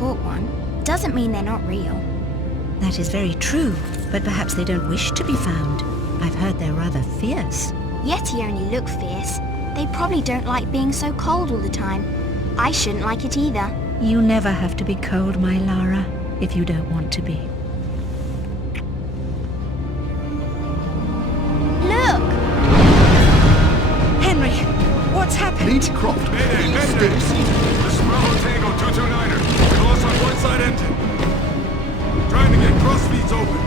caught one doesn't mean they're not real. That is very true, but perhaps they don't wish to be found. I've heard they're rather fierce. Yeti only look fierce. They probably don't like being so cold all the time. I shouldn't like it either. You never have to be cold, my Lara, if you don't want to be. Look! Henry, what's happened? Leeds Croft. Mayday, mayday! The Sparrow Tango 229er. We lost our one side engine. Trying to get cross feeds open.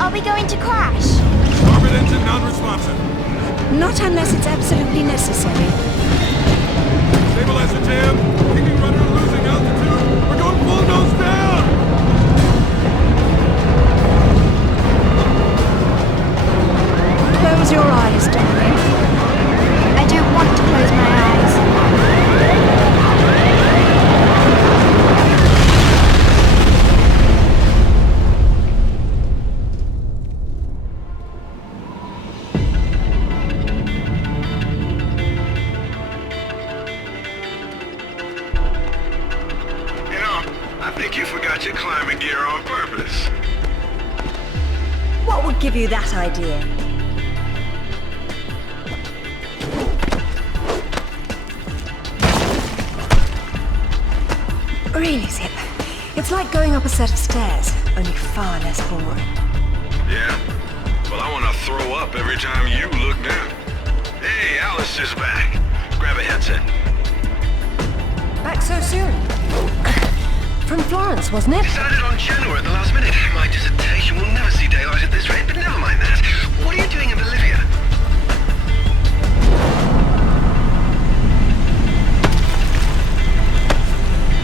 Are we going to crash? Starboard engine non-responsive. Not unless it's absolutely necessary. Stabilizer jam. Kicking rudder losing altitude. We're going full nose down! Close your eyes, darling. I don't want to close my eyes. I think you forgot your climbing gear on purpose. What would give you that idea? Really, Zip. It's like going up a set of stairs, only far less boring. Yeah? Well, I want to throw up every time you look down. Hey, Alice is back. Grab a headset. Back so soon? From Florence, wasn't it? Decided on Genoa at the last minute. My dissertation will never see daylight at this rate, but never mind that. What are you doing in Bolivia?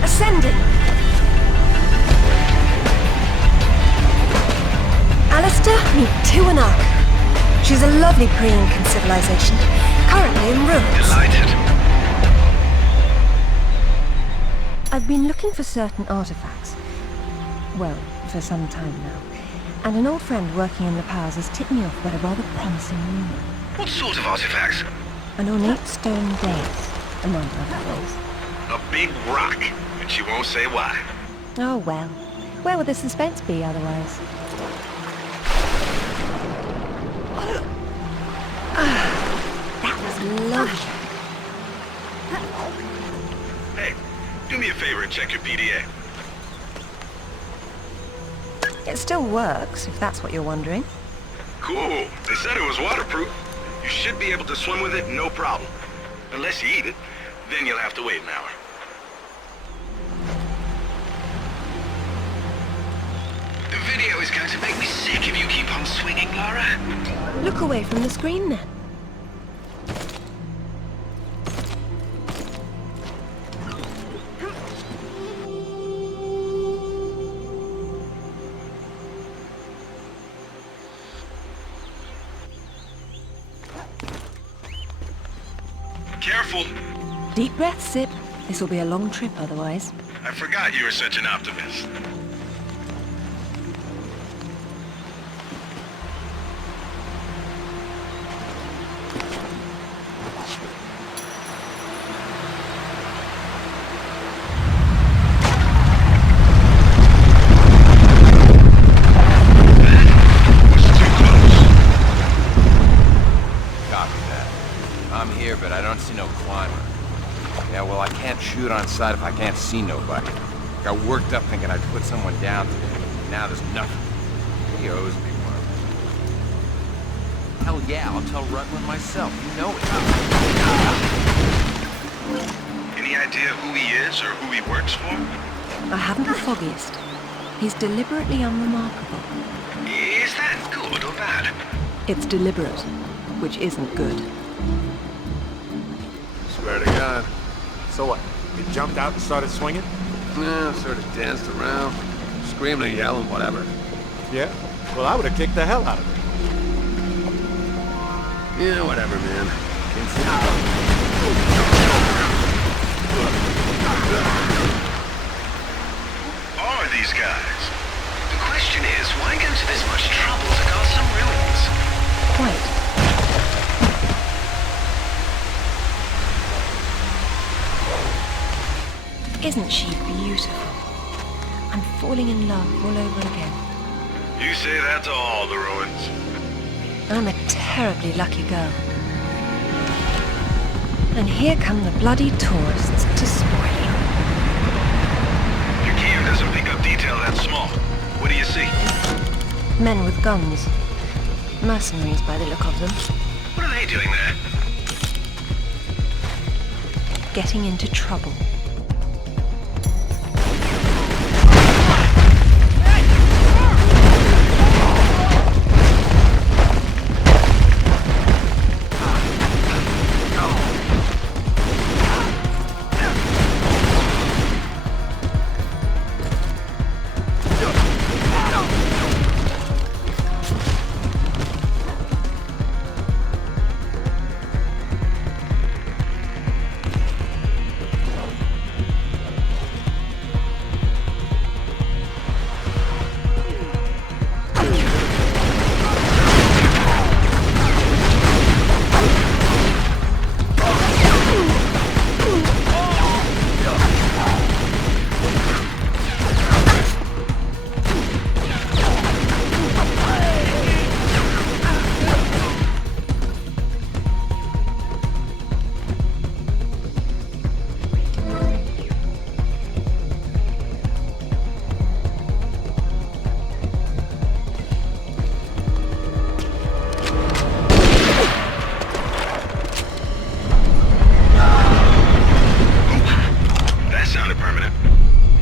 Ascending. Alistair, meet Tuanak. She's a lovely pre-Incan civilization, currently in ruins. Delighted. I've been looking for certain artifacts. Well, for some time now. And an old friend working in the powers has tipped me off about a rather promising rumor. What sort of artifacts? An ornate stone dais, among other things. A big rock, and she won't say why. Oh well. Where would the suspense be otherwise? That was lovely. Hey, do me a favor and check your PDA. It still works, if that's what you're wondering. Cool. They said it was waterproof. You should be able to swim with it, no problem. Unless you eat it, then you'll have to wait an hour. The video is going to make me sick if you keep on swinging, Lara. Look away from the screen then. Careful. Deep breath, Sip. This will be a long trip otherwise. I forgot you were such an optimist. But I don't see no climber. Yeah, well, I can't shoot on sight if I can't see nobody. Got worked up thinking I'd put someone down today. Now there's nothing. He owes me one. Hell yeah, I'll tell Rutland myself. You know it. Any idea who he is or who he works for? I haven't the foggiest. He's deliberately unremarkable. Is that good or bad? It's deliberate, which isn't good. Swear to God. So what? You jumped out and started swinging? Yeah, sort of danced around, screaming and yelling, whatever. Yeah? Well, I would have kicked the hell out of it. Yeah, whatever, man. Who are these guys? The question is, why go to this much trouble to guard some ruins? Quite. Isn't she beautiful? I'm falling in love all over again. You say that to all the ruins. I'm a terribly lucky girl. And here come the bloody tourists to spoil it. Your cam doesn't pick up detail that small. What do you see? Men with guns. Mercenaries by the look of them. What are they doing there? Getting into trouble.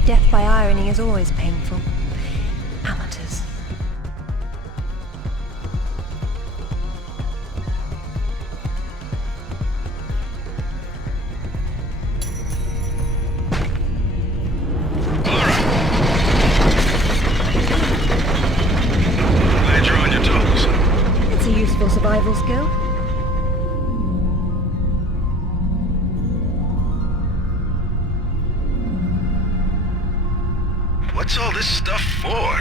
Death by irony is always painful. Amateurs. Glad you're on your toes. It's a useful survival skill. What's all this stuff for?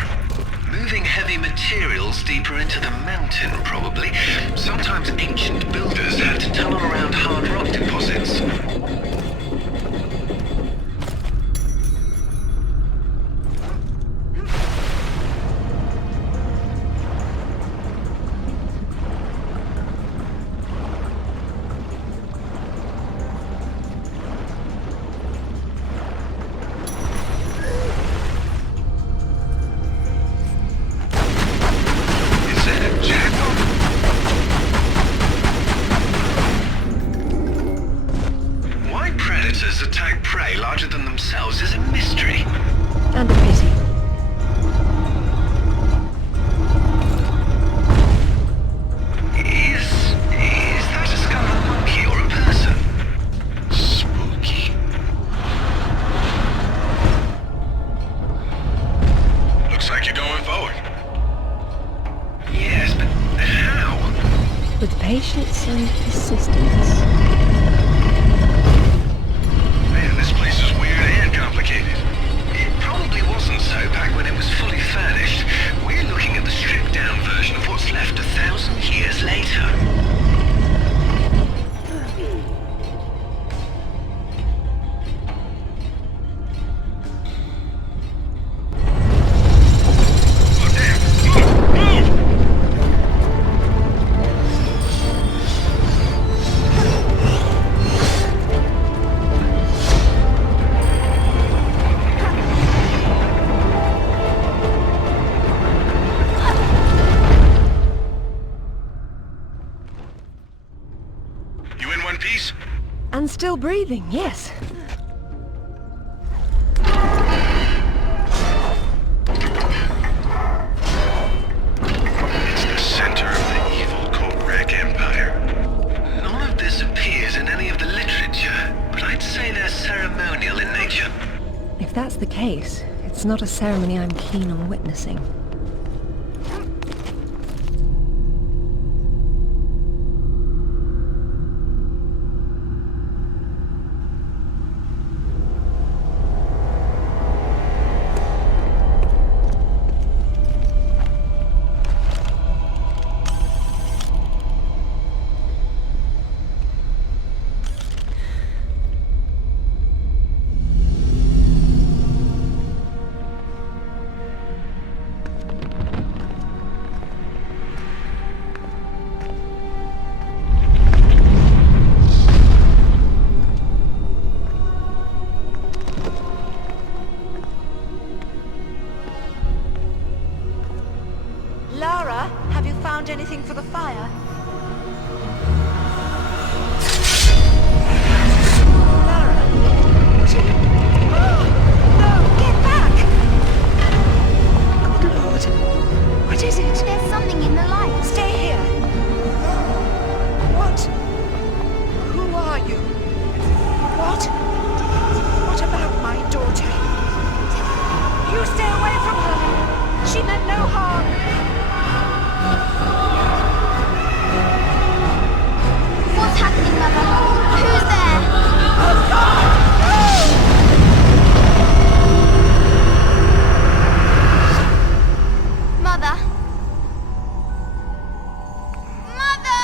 Moving heavy materials deeper into the mountain, probably. Sometimes ancient builders had to tunnel around hard rock deposits. Attack prey larger than themselves is a mystery. And a pity. Is that a skull of a monkey or a person? Spooky. Looks like you're going forward. Yes, but how? With patience and persistence. This place is weird and complicated. It probably wasn't so back when it was fully furnished. We're looking at the stripped-down version of what's left 1,000 years later. And still breathing, yes. It's the center of the evil Korak Empire. None of this appears in any of the literature, but I'd say they're ceremonial in nature. If that's the case, it's not a ceremony I'm keen on witnessing. anything for the fire? Lara? No, get back! Good Lord. What is it? There's something in the light. Stay here. What? Who are you? What? What about my daughter? You stay away from her. She meant no harm. What's happening, Mother? Who's there? Mother? Mother!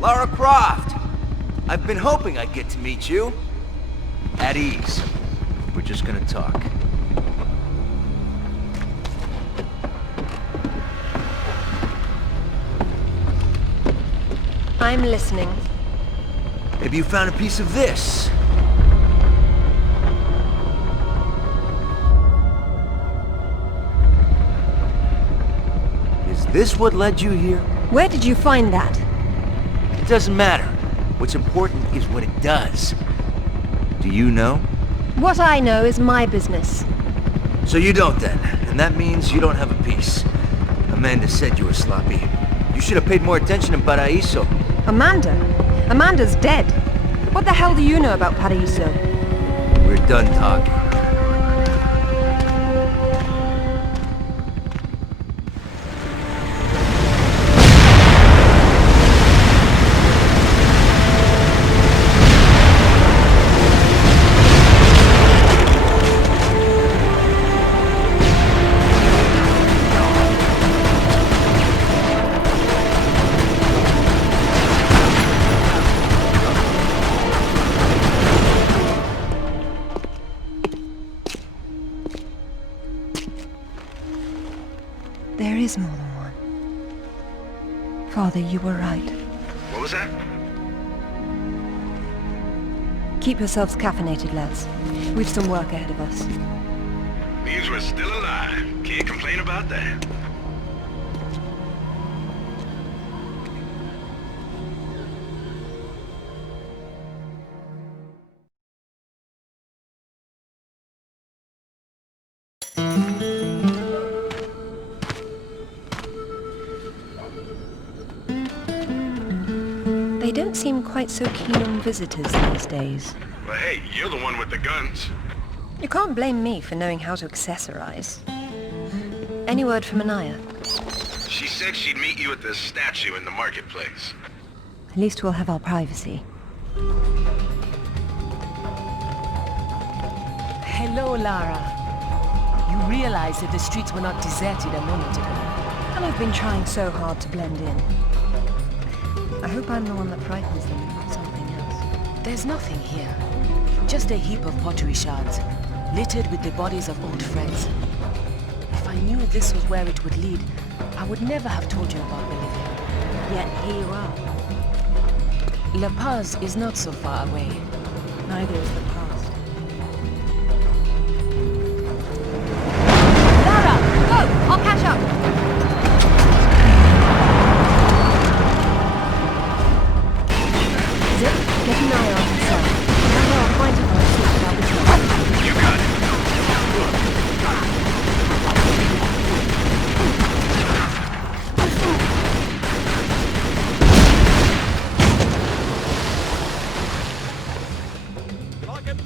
Lara Croft! I've been hoping I'd get to meet you. At ease. We're just gonna talk. I'm listening. Have you found a piece of this? Is this what led you here? Where did you find that? It doesn't matter. What's important is what it does. Do you know? What I know is my business. So you don't then, and that means you don't have a piece. Amanda said you were sloppy. You should have paid more attention in Paraiso. Amanda? Amanda's dead. What the hell do you know about Paraiso? We're done talking. There is more than one. Father, you were right. What was that? Keep yourselves caffeinated, lads. We've some work ahead of us. Means we're still alive. Can't complain about that. They don't seem quite so keen on visitors these days. But hey, you're the one with the guns. You can't blame me for knowing how to accessorize. Any word from Anaya? She said she'd meet you at the statue in the marketplace. At least we'll have our privacy. Hello, Lara. You realize that the streets were not deserted a moment ago. And I've been trying so hard to blend in. I hope I'm the one that frightens them, not something else. There's nothing here. Just a heap of pottery shards, littered with the bodies of old friends. If I knew this was where it would lead, I would never have told you about Bolivia. Yet here you are. La Paz is not so far away. Neither is the past. Lara, go! I'll catch up! Zip, get an eye on himself. Remember, I'll find him when I talk about the truck. You got it. Lock him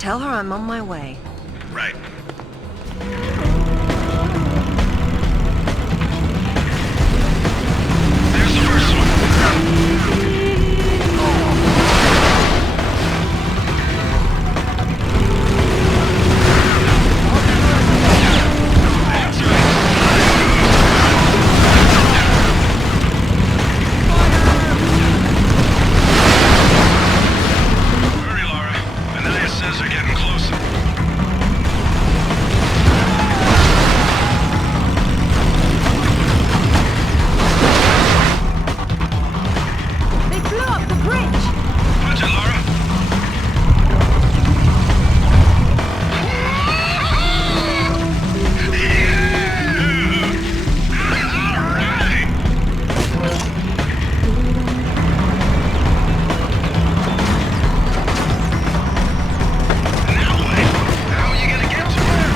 Tell her I'm on my way. Right. There's the first one. That's right. Hurry, Lara. Anaya says they're getting closer. They blew up the bridge! Watch it, Lara. All right. Now what? How are you gonna get to her?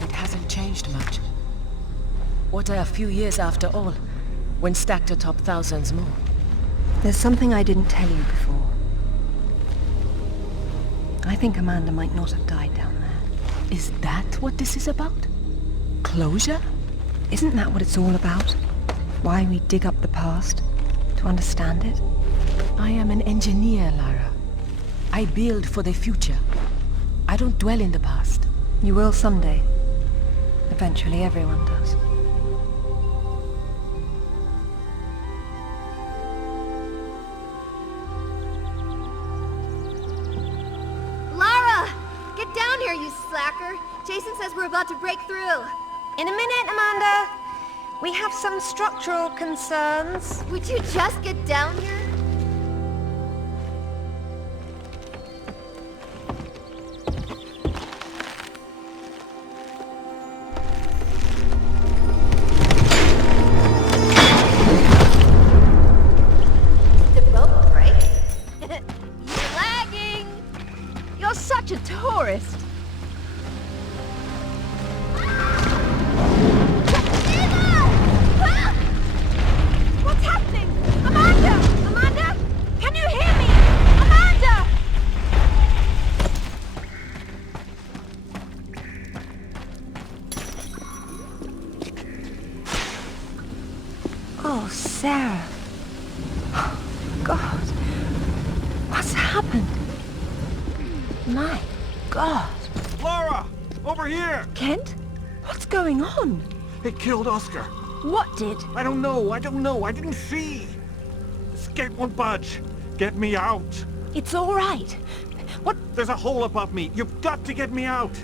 It hasn't changed much. What are a few years after all, when stacked atop thousands more? There's something I didn't tell you before. I think Amanda might not have died down there. Is that what this is about? Closure? Isn't that what it's all about? Why we dig up the past? To understand it? I am an engineer, Lara. I build for the future. I don't dwell in the past. You will someday. Eventually everyone does. Lara! Get down here, you slacker! Jason says we're about to break through. In a minute, Amanda. We have some structural concerns. Would you just get down here? The boat break? You're lagging! You're such a tourist! What's happening? Amanda! Amanda! Can you hear me? Amanda! Oh, Sarah. God. What's happened? My God. Lara! Over here! Kent? What's going on? It killed Oscar. What did? I don't know. I didn't see. This gate won't budge. Get me out. It's all right. What? There's a hole above me. You've got to get me out.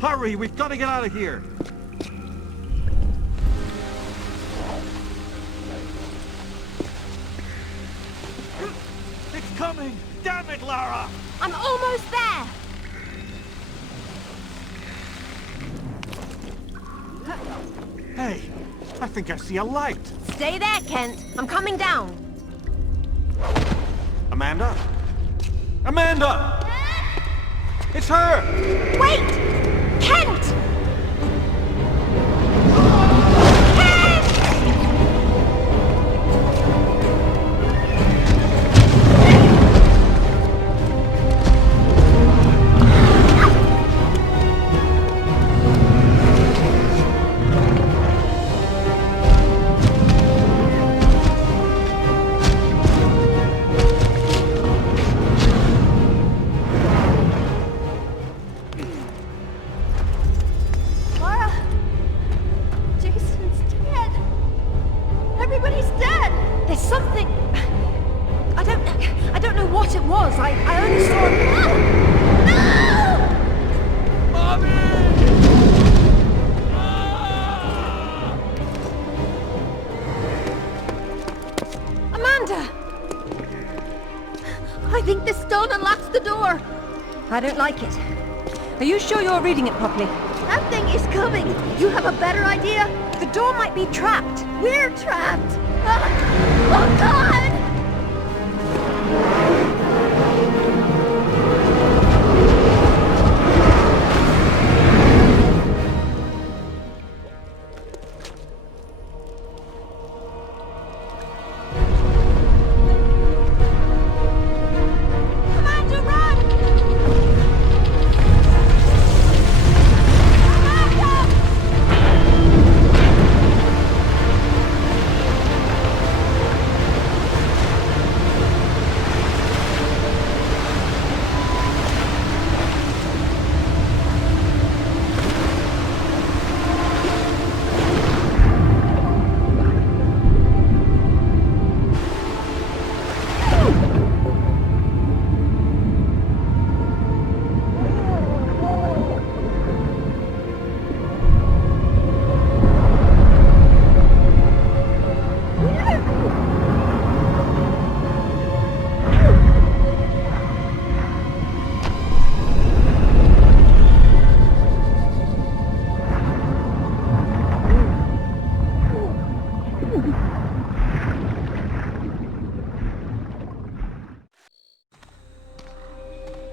Hurry, we've got to get out of here. It's coming. Damn it, Lara. I'm almost there! Hey, I think I see a light. Stay there, Kent. I'm coming down. Amanda? Amanda! It's her! Wait! Kent! Kent! I don't like it. Are you sure you're reading it properly? That thing is coming. You have a better idea? The door might be trapped. We're trapped. Oh, God!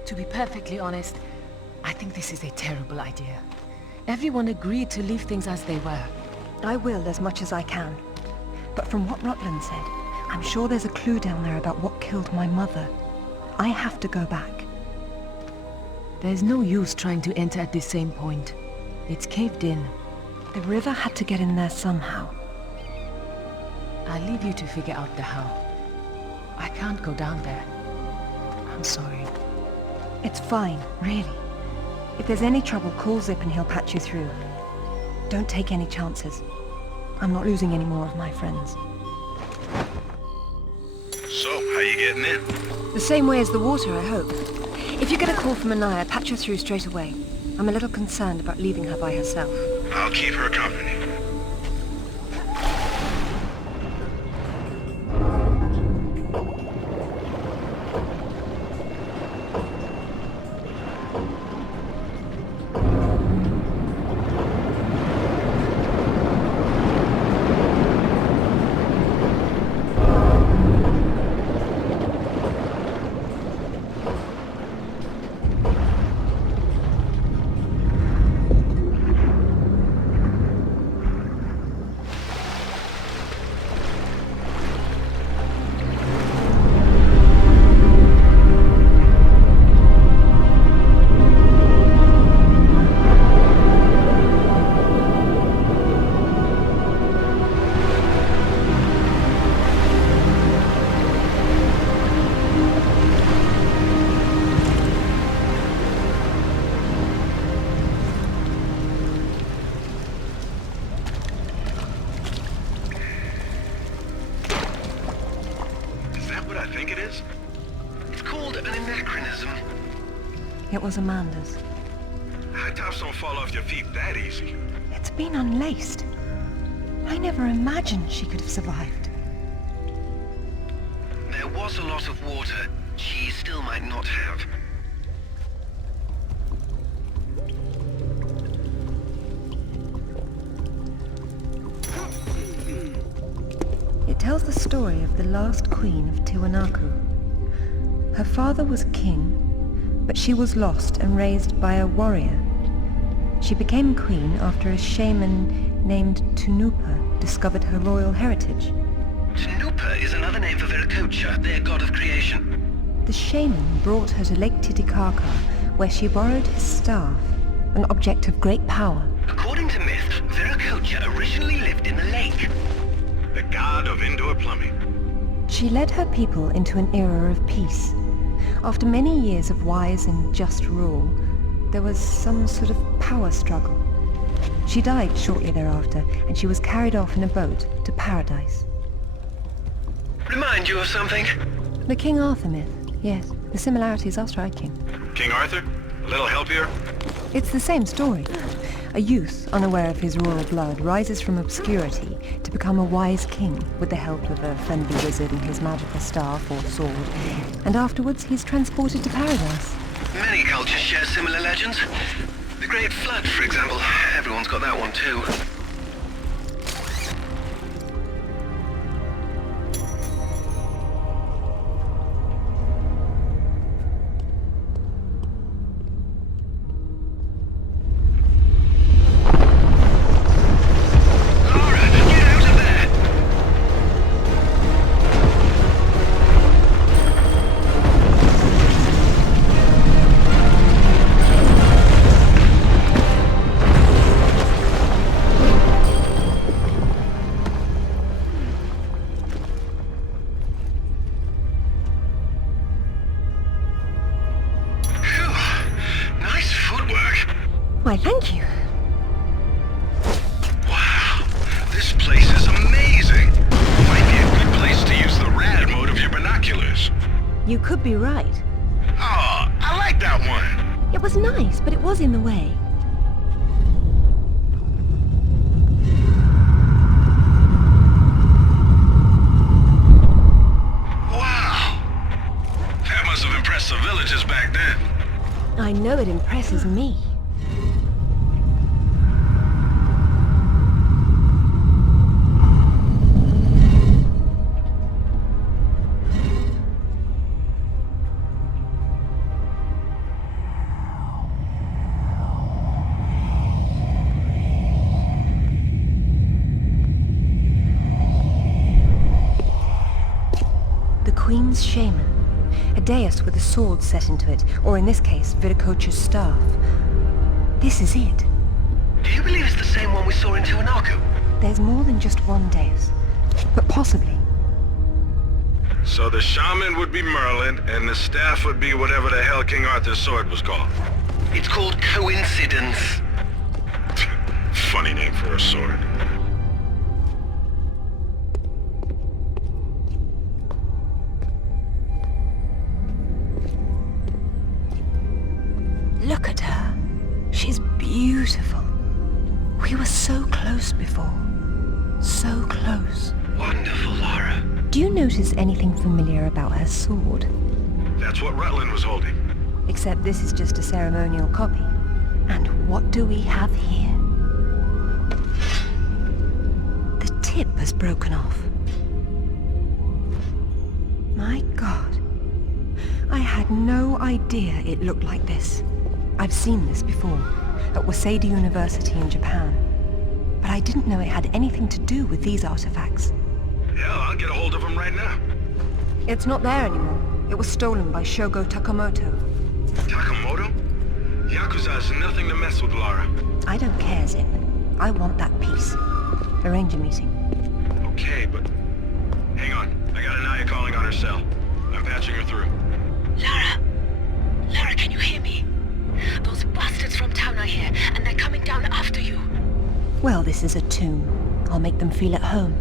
To be perfectly honest, I think this is a terrible idea. Everyone agreed to leave things as they were. I will as much as I can. But from what Rutland said, I'm sure there's a clue down there about what killed my mother. I have to go back. There's no use trying to enter at the same point. It's caved in. The river had to get in there somehow. I'll leave you to figure out the how. I can't go down there. I'm sorry. It's fine, really. If there's any trouble, call Zip and he'll patch you through. Don't take any chances. I'm not losing any more of my friends. So, how you getting in? The same way as the water, I hope. If you get a call from Anaya, patch her through straight away. I'm a little concerned about leaving her by herself. I'll keep her company. It was Amanda's. High tops don't fall off your feet that easy. It's been unlaced. I never imagined she could have survived. There was a lot of water. She still might not have. It tells the story of the last queen of Tiwanaku. Her father was king, but she was lost and raised by a warrior. She became queen after a shaman named Tunupa discovered her royal heritage. Tunupa is another name for Viracocha, their god of creation. The shaman brought her to Lake Titicaca, where she borrowed his staff, an object of great power. According to myth, Viracocha originally lived in the lake. The god of indoor plumbing. She led her people into an era of peace. After many years of wise and just rule, there was some sort of power struggle. She died shortly thereafter, and she was carried off in a boat to Paradise. Remind you of something? The King Arthur myth, yes. The similarities are striking. King Arthur? A little help here? It's the same story. A youth, unaware of his royal blood, rises from obscurity to become a wise king with the help of a friendly wizard and his magical staff or sword, and afterwards he's transported to Paradise. Many cultures share similar legends. The Great Flood, for example. Everyone's got that one too. Why, thank you. Wow, this place is amazing. Might be a good place to use the rad mode of your binoculars. You could be right. Oh, I like that one. It was nice, but it was in the way. Wow. That must have impressed the villagers back then. I know it impresses me. Queen's shaman. A dais with a sword set into it, or in this case, Viracocha's staff. This is it. Do you believe it's the same one we saw in Tiwanaku? There's more than just one dais, but possibly. So the shaman would be Merlin, and the staff would be whatever the hell King Arthur's sword was called. It's called coincidence. Funny name for a sword. Look at her. She's beautiful. We were so close before. So close. Wonderful, Lara. Do you notice anything familiar about her sword? That's what Rutland was holding. Except this is just a ceremonial copy. And what do we have here? The tip has broken off. My God. I had no idea it looked like this. I've seen this before, at Waseda University in Japan. But I didn't know it had anything to do with these artifacts. Yeah, I'll get a hold of them right now. It's not there anymore. It was stolen by Shogo Takamoto. Takamoto? Yakuza's nothing to mess with, Lara. I don't care, Zip. I want that piece. Arrange a meeting. Okay, but... Hang on. I got Anaya calling on her cell. I'm patching her through. Lara! Lara, can you hear me? Those bastards from town are here, and they're coming down after you. Well, this is a tomb. I'll make them feel at home.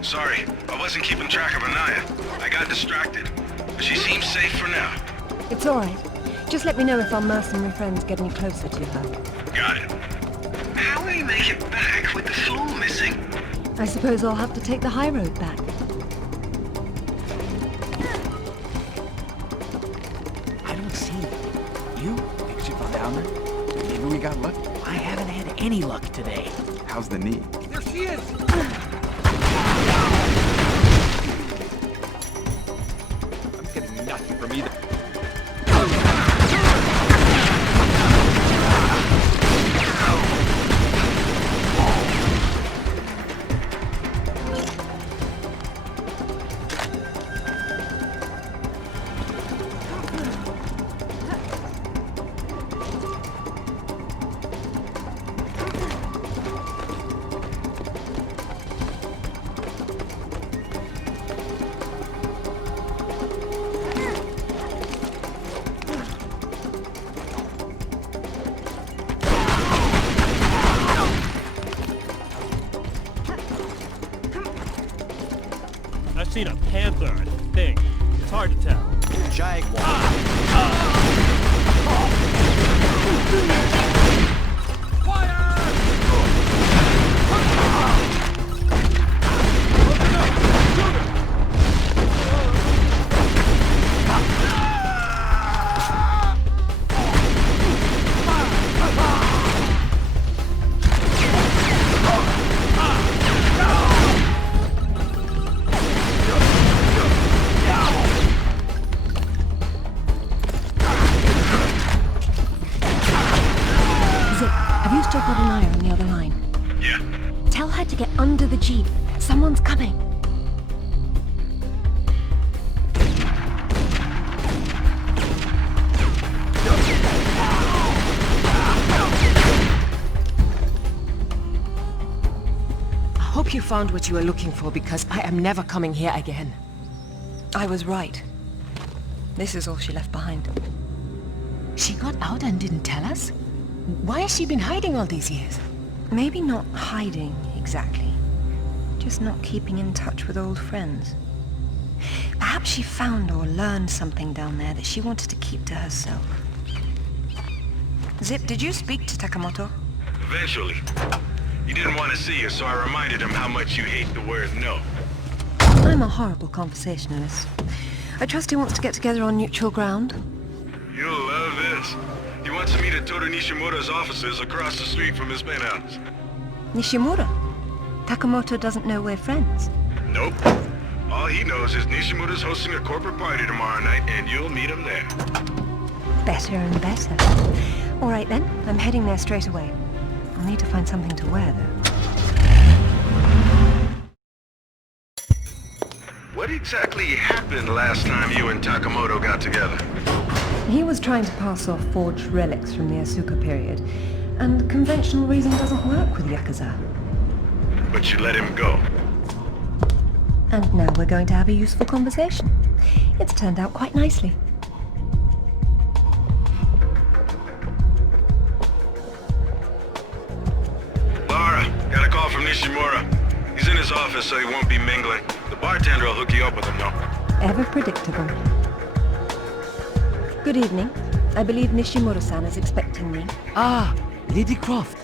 Sorry, I wasn't keeping track of Anaya. I got distracted. But she seems safe for now. It's alright. Just let me know if our mercenary friends get any closer to her. Got it. How will you make it back with the floor missing? I suppose I'll have to take the high road back. I don't see it. You? Think she fell down there? Maybe we got lucky. I haven't had any luck today. How's the knee? There she is! I'm getting nothing from either. I've seen a panther, I think. It's hard to tell. Jaguar. Fire! Someone's coming. I hope you found what you were looking for, because I am never coming here again. I was right. This is all she left behind. She got out and didn't tell us? Why has she been hiding all these years? Maybe not hiding, exactly. Just not keeping in touch with old friends. Perhaps she found or learned something down there that she wanted to keep to herself. Zip, did you speak to Takamoto? Eventually. He didn't want to see you, so I reminded him how much you hate the word no. I'm a horrible conversationalist. I trust he wants to get together on neutral ground. You'll love this. He wants to meet at Toru Nishimura's offices across the street from his penthouse. Nishimura? Takamoto doesn't know we're friends. Nope. All he knows is Nishimura's hosting a corporate party tomorrow night, and you'll meet him there. Better and better. All right then, I'm heading there straight away. I'll need to find something to wear, though. What exactly happened last time you and Takamoto got together? He was trying to pass off forged relics from the Asuka period, and conventional reason doesn't work with Yakuza. But you let him go. And now we're going to have a useful conversation. It's turned out quite nicely. Lara, got a call from Nishimura. He's in his office, so he won't be mingling. The bartender will hook you up with him, though. Ever predictable. Good evening. I believe Nishimura-san is expecting me. Ah, Lady Croft.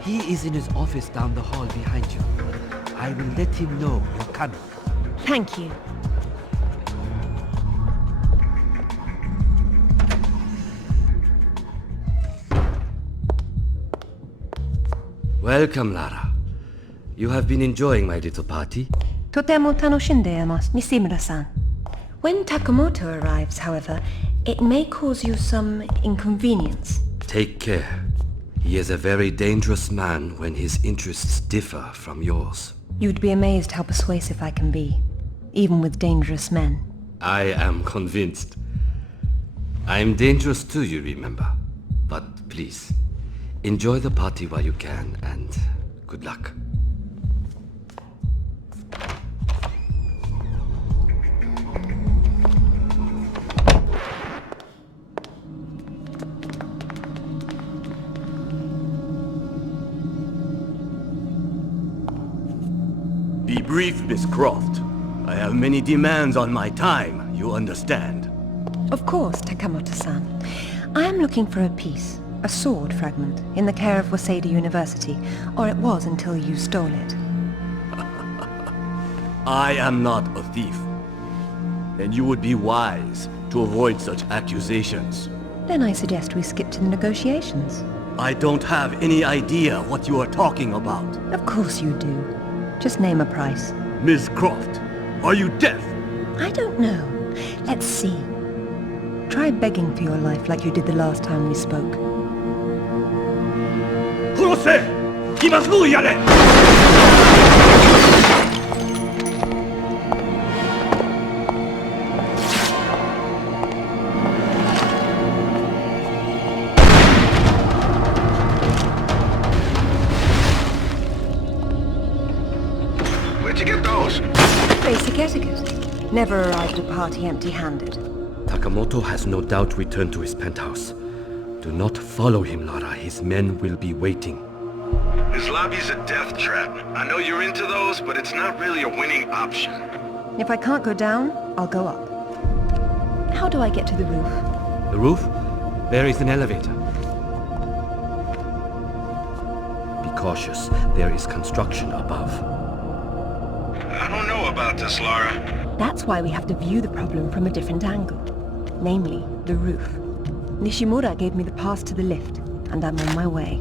He is in his office down the hall behind you. I will let him know you're coming. Thank you. Welcome, Lara. You have been enjoying my little party? Totemo tanoshindeemasu, Nishimura-san. When Takamoto arrives, however, it may cause you some inconvenience. Take care. He is a very dangerous man when his interests differ from yours. You'd be amazed how persuasive I can be, even with dangerous men. I am convinced. I am dangerous too, you remember. But please, enjoy the party while you can, and good luck. Be brief, Miss Croft. I have many demands on my time, you understand. Of course, Takamoto-san. I am looking for a piece, a sword fragment, in the care of Waseda University, or it was until you stole it. I am not a thief. And you would be wise to avoid such accusations. Then I suggest we skip to the negotiations. I don't have any idea what you are talking about. Of course you do. Just name a price. Miss Croft, are you deaf? I don't know. Let's see. Try begging for your life like you did the last time we spoke. 殺せ! 今すぐやれ! Where'd you get those? Basic etiquette. Never arrive at a party empty-handed. Takamoto has no doubt returned to his penthouse. Do not follow him, Lara. His men will be waiting. His lobby's a death trap. I know you're into those, but it's not really a winning option. If I can't go down, I'll go up. How do I get to the roof? The roof? There is an elevator. Be cautious. There is construction above. I don't know about this, Lara. That's why we have to view the problem from a different angle. Namely, the roof. Nishimura gave me the pass to the lift, and I'm on my way.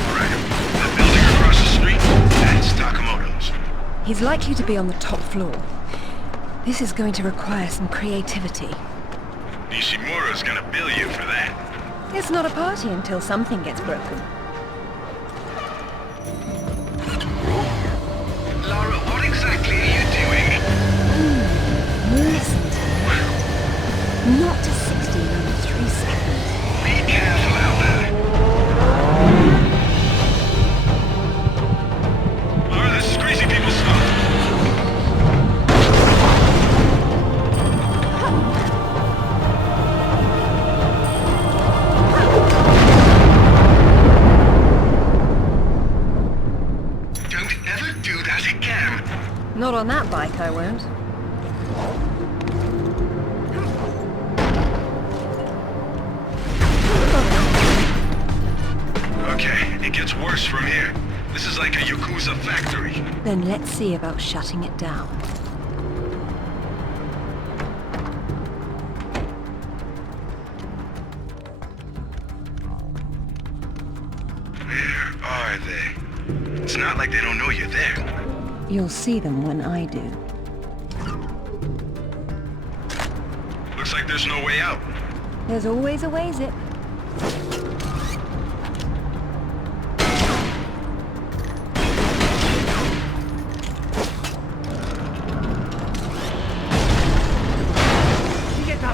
All right, the He's likely to be on the top floor. This is going to require some creativity. Nishimura's gonna bill you for that. It's not a party until something gets broken. Lara, what exactly are you doing? Listen to her. Not to 16 in 3 seconds. Be careful out there. Lara, this is crazy people stuff. Don't ever do that again. Not on that bike, I won't. Okay, it gets worse from here. This is like a Yakuza factory. Then let's see about shutting it down. Where are they? It's not like they don't know you're there. You'll see them when I do. Looks like there's no way out. There's always a way, Zip.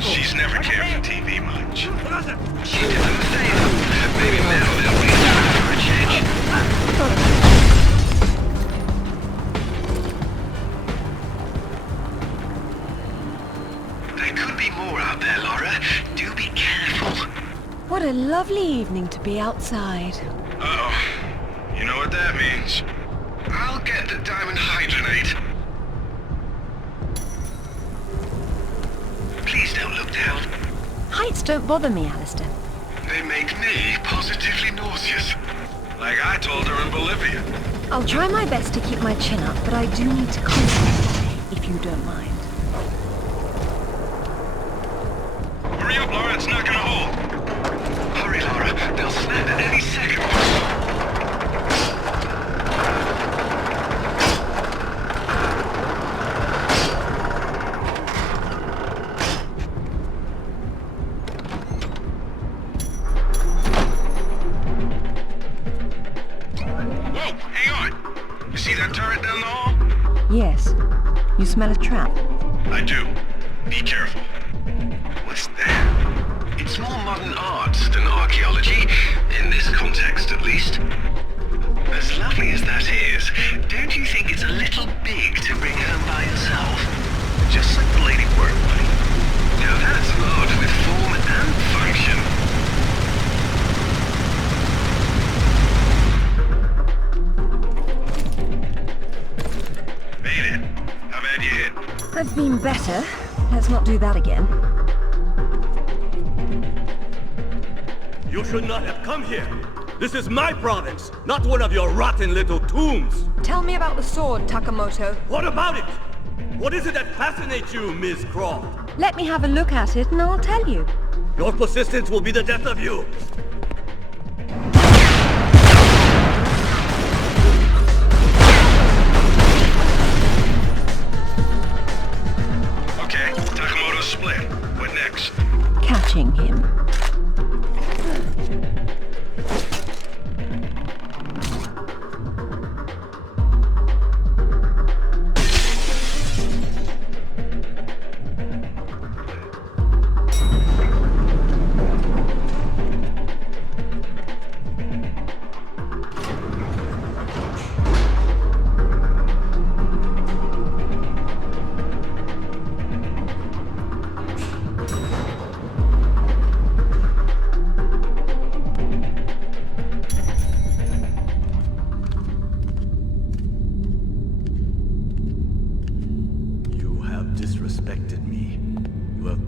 She's never cared for TV much. She did them a favor. Maybe now they'll be time for a change. There could be more out there, Lara. Do be careful. What a lovely evening to be outside. Uh-oh. You know what that means. I'll get the diamond hydronate. Please don't look down. Heights don't bother me, Alistair. They make me positively nauseous. Like I told her in Bolivia. I'll try my best to keep my chin up, but I do need to concentrate, if you don't mind. Hurry up, Lara. It's not gonna hold. Hurry, Lara. They'll snap at any second. Yes. You smell a trap? I do. Be careful. What's that? It's more modern art than archaeology, in this context at least. As lovely as that is, don't you think it's a little big to bring home by yourself? Just like the lady worked. Now that's art with form and function. I've been better. Let's not do that again. You should not have come here. This is my province, not one of your rotten little tombs. Tell me about the sword, Takamoto. What about it? What is it that fascinates you, Ms. Croft? Let me have a look at it and I'll tell you. Your persistence will be the death of you. Split. What next? Catching him.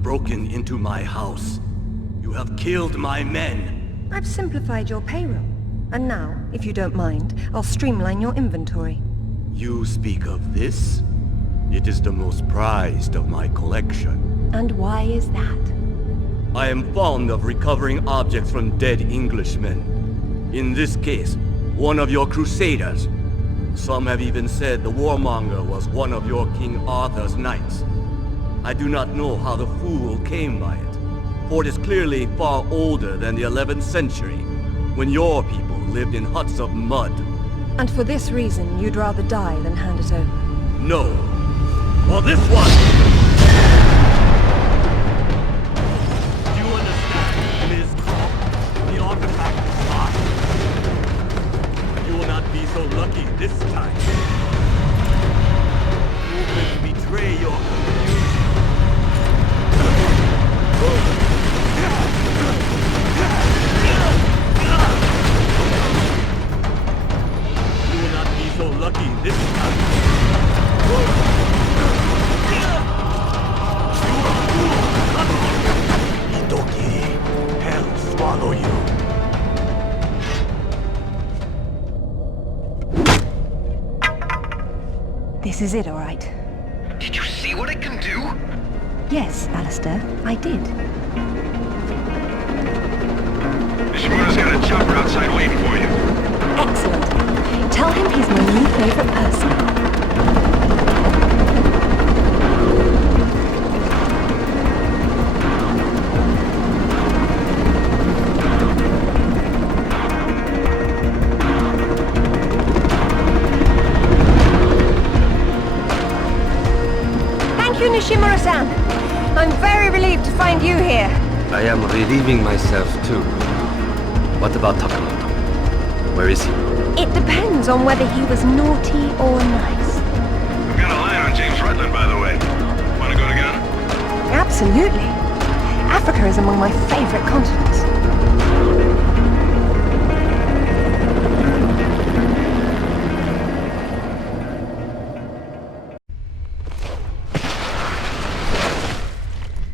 Broken into my house. You have killed my men. I've simplified your payroll. And now, if you don't mind, I'll streamline your inventory. You speak of this? It is the most prized of my collection. And why is that? I am fond of recovering objects from dead Englishmen. In this case, one of your crusaders. Some have even said the warmonger was one of your King Arthur's knights. I do not know how the fool came by it, for it is clearly far older than the 11th century, when your people lived in huts of mud. And for this reason, you'd rather die than hand it over? No. For this one! Do you understand, Ms. Croft? The artefact is mine. You will not be so lucky this time. You will betray your community. You will not be so lucky this time. Itoki, hell swallow you. This is it, all right. Did you see what it can do? Yes, Alistair, I did. Nishimura's got a chopper outside waiting for you. Excellent. Tell him he's my new favorite person. Thank you, Nishimura-san. I'm very relieved to find you here. I am relieving myself too. What about Takamoto? Where is he? It depends on whether he was naughty or nice. I've got a line on James Rutland, by the way. Want to go together? Absolutely. Africa is among my favorite continents.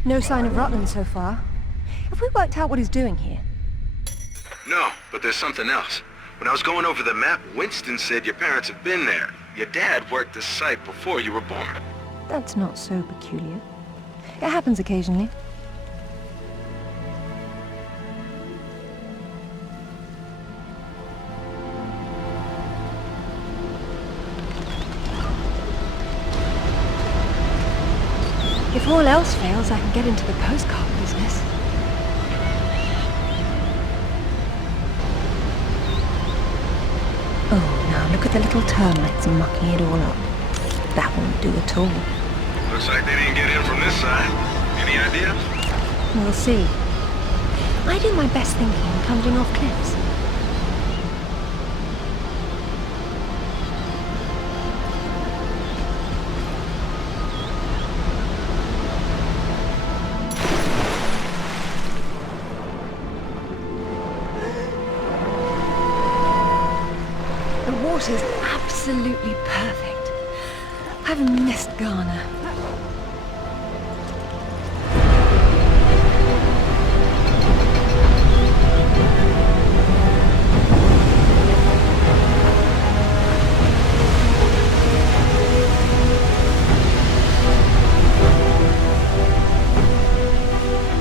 No sign of Rutland so far. Have we worked out what he's doing here? No, but there's something else. When I was going over the map, Winston said your parents have been there. Your dad worked this site before you were born. That's not so peculiar. It happens occasionally. If all else fails, I can get into the postcard business. Oh, now look at the little termites mucking it all up. That won't do at all. Looks like they didn't get in from this side. Any ideas? We'll see. I do my best thinking plunging off cliffs. The water's absolutely perfect. I've missed Ghana.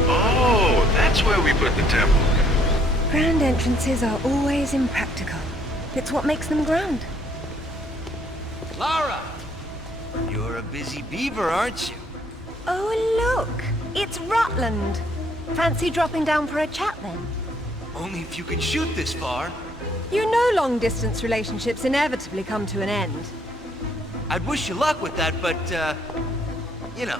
Oh, that's where we put the temple. Grand entrances are always impractical. It's what makes them grand. Lara! You're a busy beaver, aren't you? Oh, look! It's Rutland. Fancy dropping down for a chat, then? Only if you can shoot this far. You know long-distance relationships inevitably come to an end. I'd wish you luck with that, but, you know.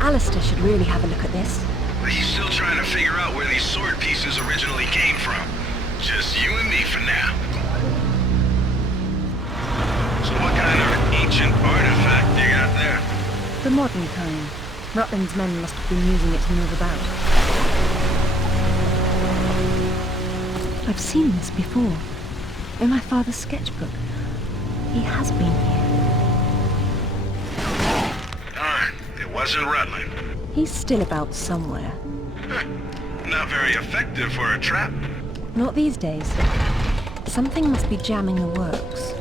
Alistair should really have a look at this. He's still trying to figure out where these sword pieces originally came from. Just you and me for now. So what kind of ancient artifact you got there? The modern kind. Rutland's men must have been using it to move about. I've seen this before. In my father's sketchbook. He has been here. Darn, it wasn't Rutland. He's still about somewhere. Not very effective for a trap. Not these days. Something must be jamming the works.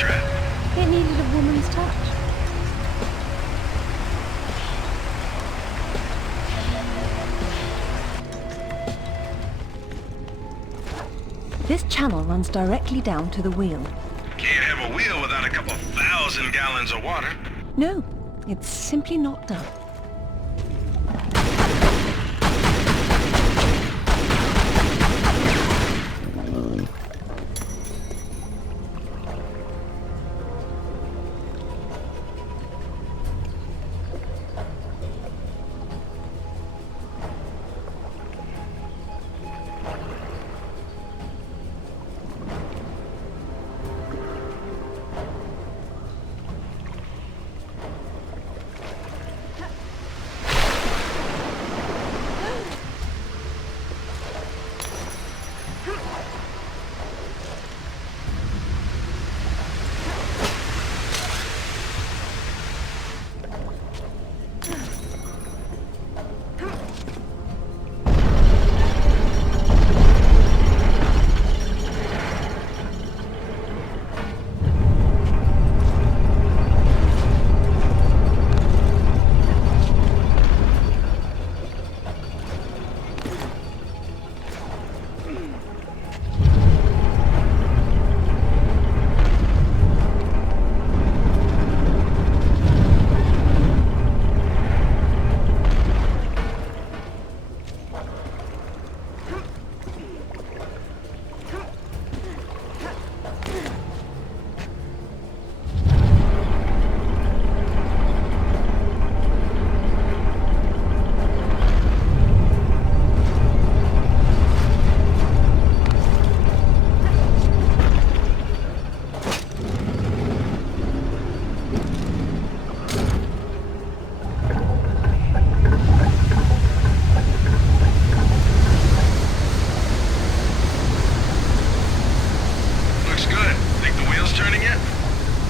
trap. It needed a woman's touch. This channel runs directly down to the wheel. Can't have a wheel without a couple 1,000 gallons of water. No, it's simply not done.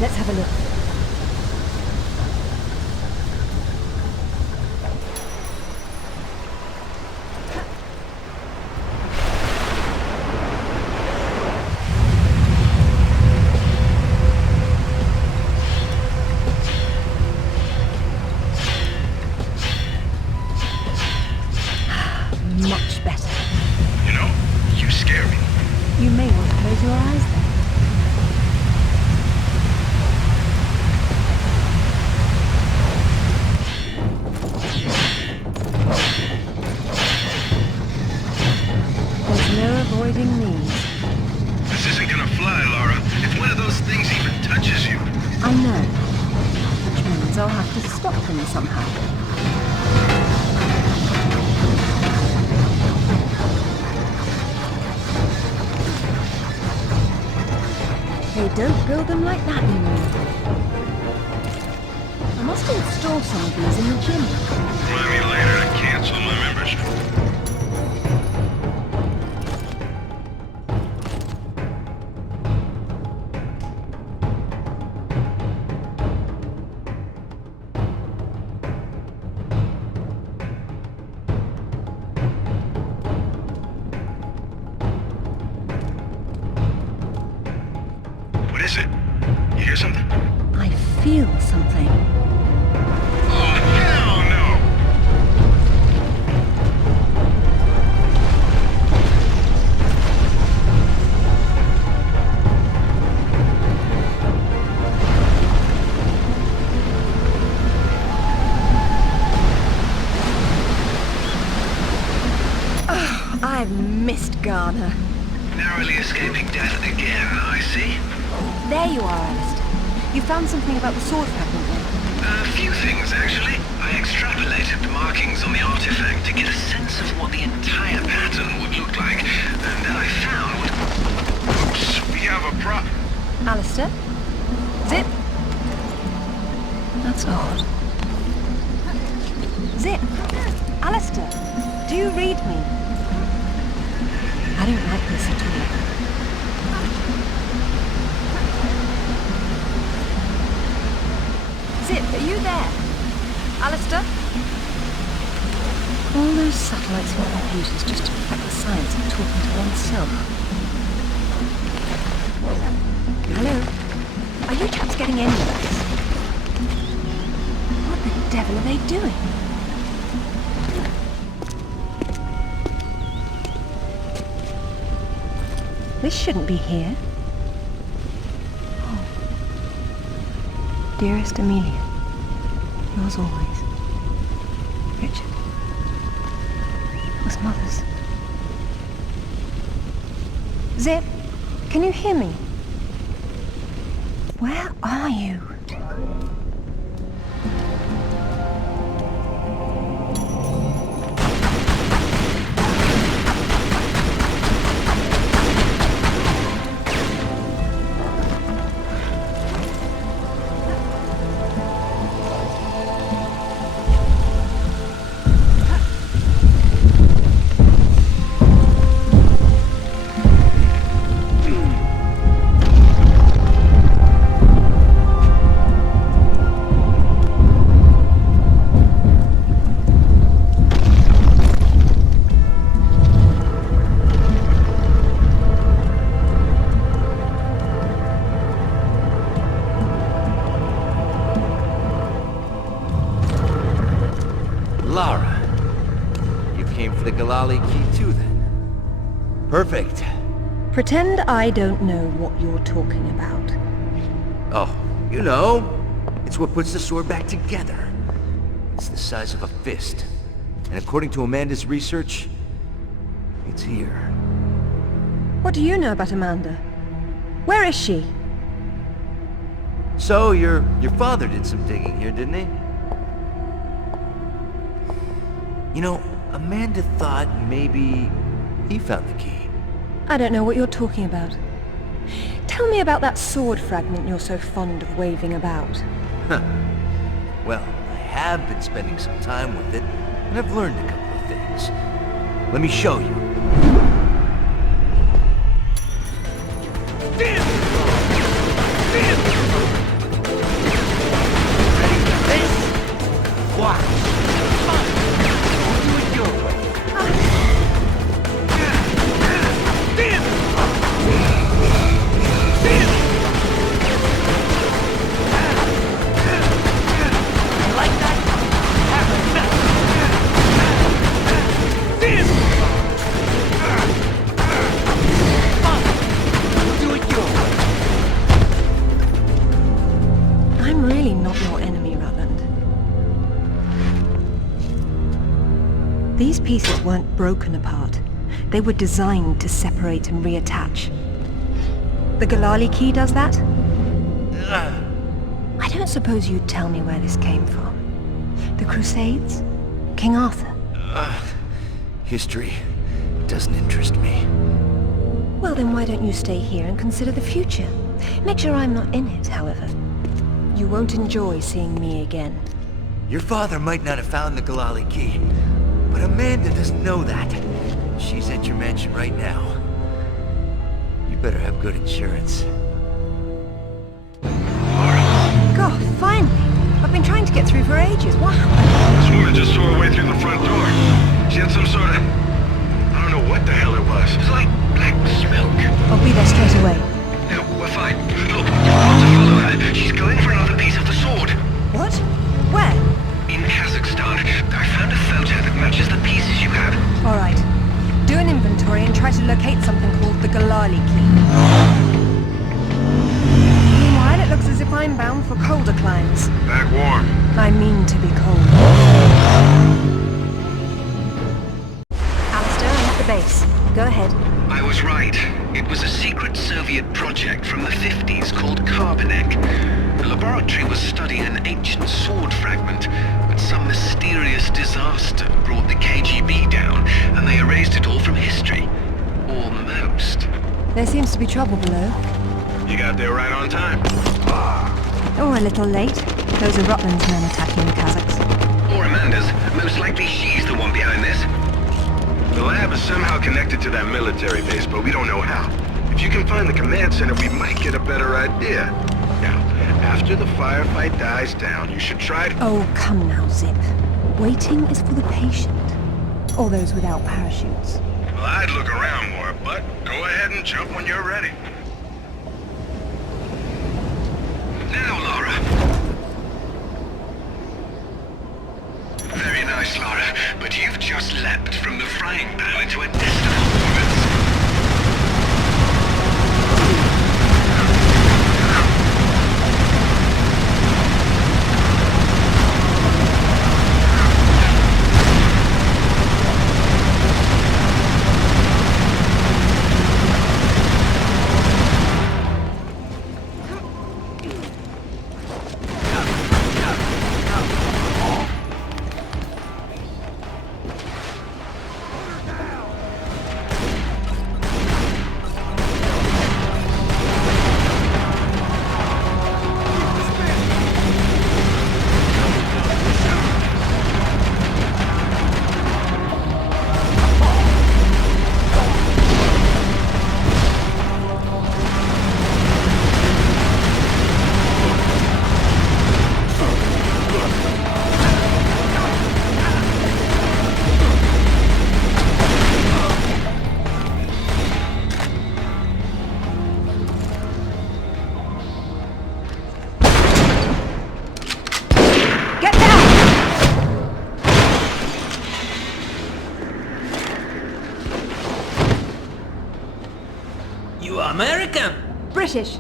Let's have a look. Much better. You know, you scare me. You may want to close your eyes then. There's no avoiding these. This isn't gonna fly, Lara. If one of those things even touches you. I know. Which means I'll have to stop them somehow. They don't build them like that anymore. I must install some of these in the gym. Remind me later to cancel my membership. What is it? You hear something? I feel something. Oh, hell no! I've missed Garner. Narrowly escaping death again, I see. There you are, Alistair. You found something about the sword fragment then? A few things, actually. I extrapolated the markings on the artifact to get a sense of what the entire pattern would look like. And then I found... Oops, we have a problem. Alistair? Zip? That's odd. Zip! Alistair, do you read me? I don't like this at all. Zip, are you there? Alistair? All those satellites and computers just reflect the science of talking to oneself. Hello? getting any of this. What the devil are they doing? This shouldn't be here. Oh. Dearest Amelia, yours always. Richard. It was Mother's. Zip, can you hear me? Where are you? Lara, you came for the Galali key too, then? Perfect. Pretend I don't know what you're talking about. Oh, you know, it's what puts the sword back together. It's the size of a fist. And according to Amanda's research, it's here. What do you know about Amanda? Where is she? So, your father did some digging here, didn't he? You know, Amanda thought maybe he found the key. I don't know what you're talking about. Tell me about that sword fragment you're so fond of waving about. Huh. Well, I have been spending some time with it, and I've learned a couple of things. Let me show you. Ready? This? Watch. I'm really not your enemy, Rutland. These pieces weren't broken apart. They were designed to separate and reattach. The Galali key does that? I don't suppose you'd tell me where this came from. The Crusades? King Arthur? History doesn't interest me. Well, then why don't you stay here and consider the future? Make sure I'm not in it, however. You won't enjoy seeing me again. Your father might not have found the Galali key, but Amanda doesn't know that. She's at your mansion right now. You better have good insurance. God, finally! I've been trying to get through for ages. What happened? This woman just saw her way through the front door. She had some sort of... I don't know what the hell it was. It was like black smoke. I'll be there straight away. No, we're fine. Look, you've got to follow her. She's going for another piece of the sword. What? Where? In Kazakhstan. I found a photo that matches the pieces you have. All right. Do an inventory and try to locate something called the Galali key. Meanwhile, it looks as if I'm bound for colder climes. Back warm. I mean to be cold. Alistair, I'm at the base. Go ahead. I was right. It was a secret Soviet project from the 50s called Carbonek. The laboratory was studying an ancient sword fragment, but some mysterious disaster brought the KGB down, and they erased it all from history. Almost. There seems to be trouble below. You got there right on time. Or a little late. Those are Rutland's men attacking the Kazakhs. Or Amanda's. Most likely she's the one behind this. The lab is somehow connected to that military base, but we don't know how. If you can find the command center, we might get a better idea. Now, after the firefight dies down, you should try to... Oh, come now, Zip. Waiting is for the patient. Or those without parachutes. Well, I'd look around more, but go ahead and jump when you're ready. Now American! British.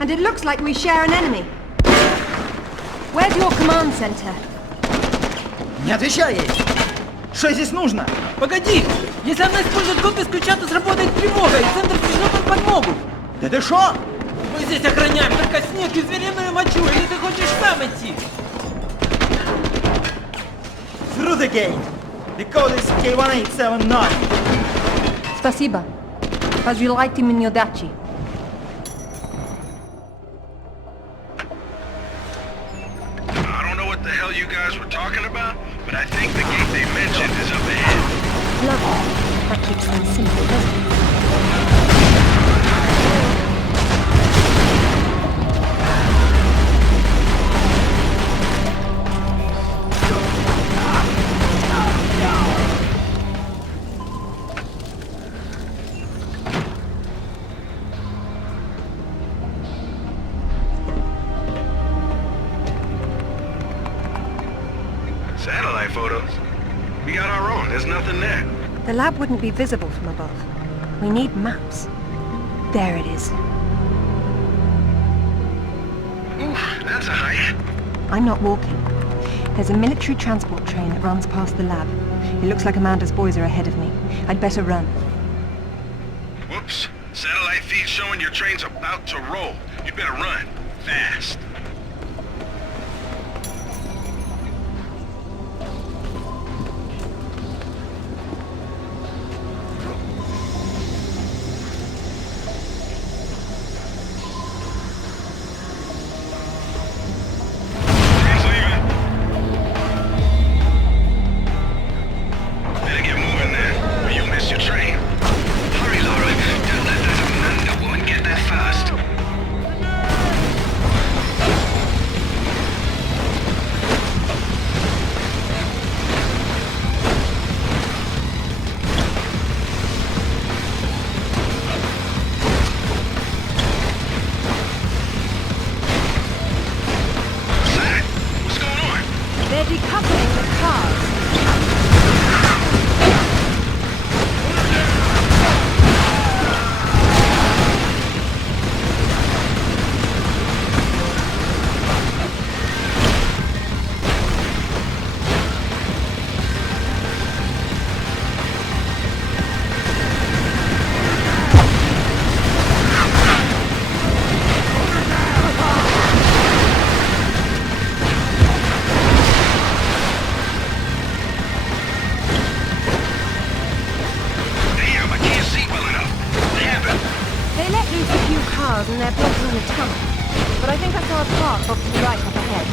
And it looks like we share an enemy. Where's your command center? Не отвечай ей! Что здесь нужно? Погоди! Если она использует код без ключа, то сработает тревога, и центр пришлет нам подмогу! Да ты шо? Мы здесь охраняем только снег и звериную мочу, или ты хочешь сам идти? Through the gate! The code is K1879. Спасибо. Поздравляйте мне удачи. I don't know what the hell you guys were talking about, but I think the gate they mentioned is up ahead. Lovely. That keeps things simple, doesn't it? Satellite photos? We got our own, there's nothing there. The lab wouldn't be visible from above. We need maps. There it is. Ooh, that's a height. I'm not walking. There's a military transport train that runs past the lab. It looks like Amanda's boys are ahead of me. I'd better run. Whoops. Satellite feed showing your train's about to roll. You better run. Fast. Better get moving then, or you'll miss your train. Hurry, Lara. Don't let that Amanda woman get there first. What's going on? They're decoupling the cars. Damn, I can't see well enough. What happened? They let loose a few cars and they're blocking the tunnel. But I think I saw a path off to the right up ahead.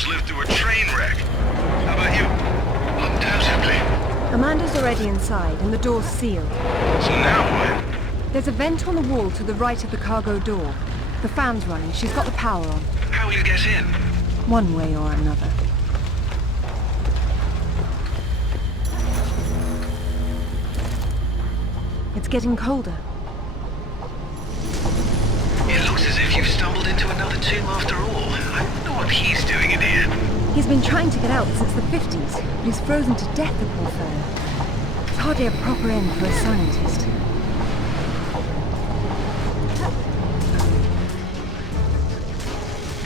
just lived through a train wreck. How about you? Undoubtedly. Amanda's already inside, and the door's sealed. So now what? There's a vent on the wall to the right of the cargo door. The fan's running. She's got the power on. How will you get in? One way or another. It's getting colder. It looks as if you've stumbled into another tomb after all. I wonder what he's doing in here. He's been trying to get out since the 50s, but he's frozen to death, the poor fellow. It's hardly a proper end for a scientist.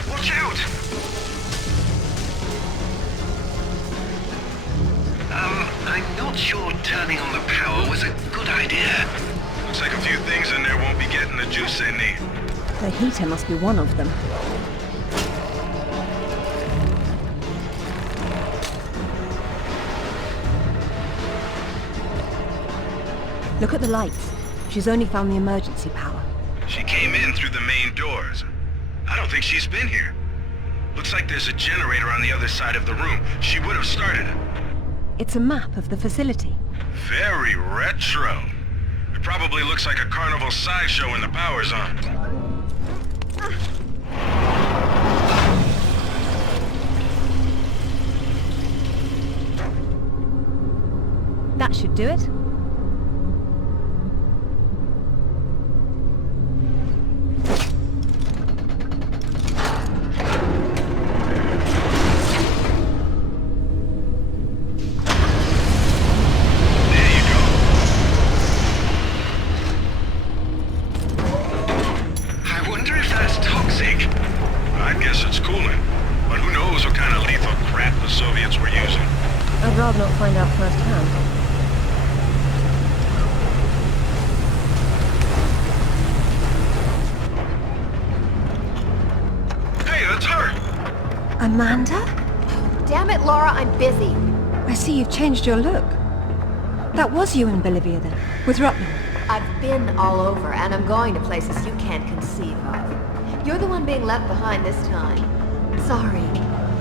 Watch out! I'm not sure turning on the power was a good idea. Looks like a few things in there won't be getting the juice they need. The heater must be one of them. Look at the lights. She's only found the emergency power. She came in through the main doors. I don't think she's been here. Looks like there's a generator on the other side of the room. She would have started it. It's a map of the facility. Very retro. It probably looks like a carnival sideshow when the power's on. That should do it. I'd rather not find out firsthand. Hey, that's her! Amanda? Damn it, Lara, I'm busy. I see you've changed your look. That was you in Bolivia then, with Rutland. I've been all over, and I'm going to places you can't conceive of. You're the one being left behind this time. Sorry.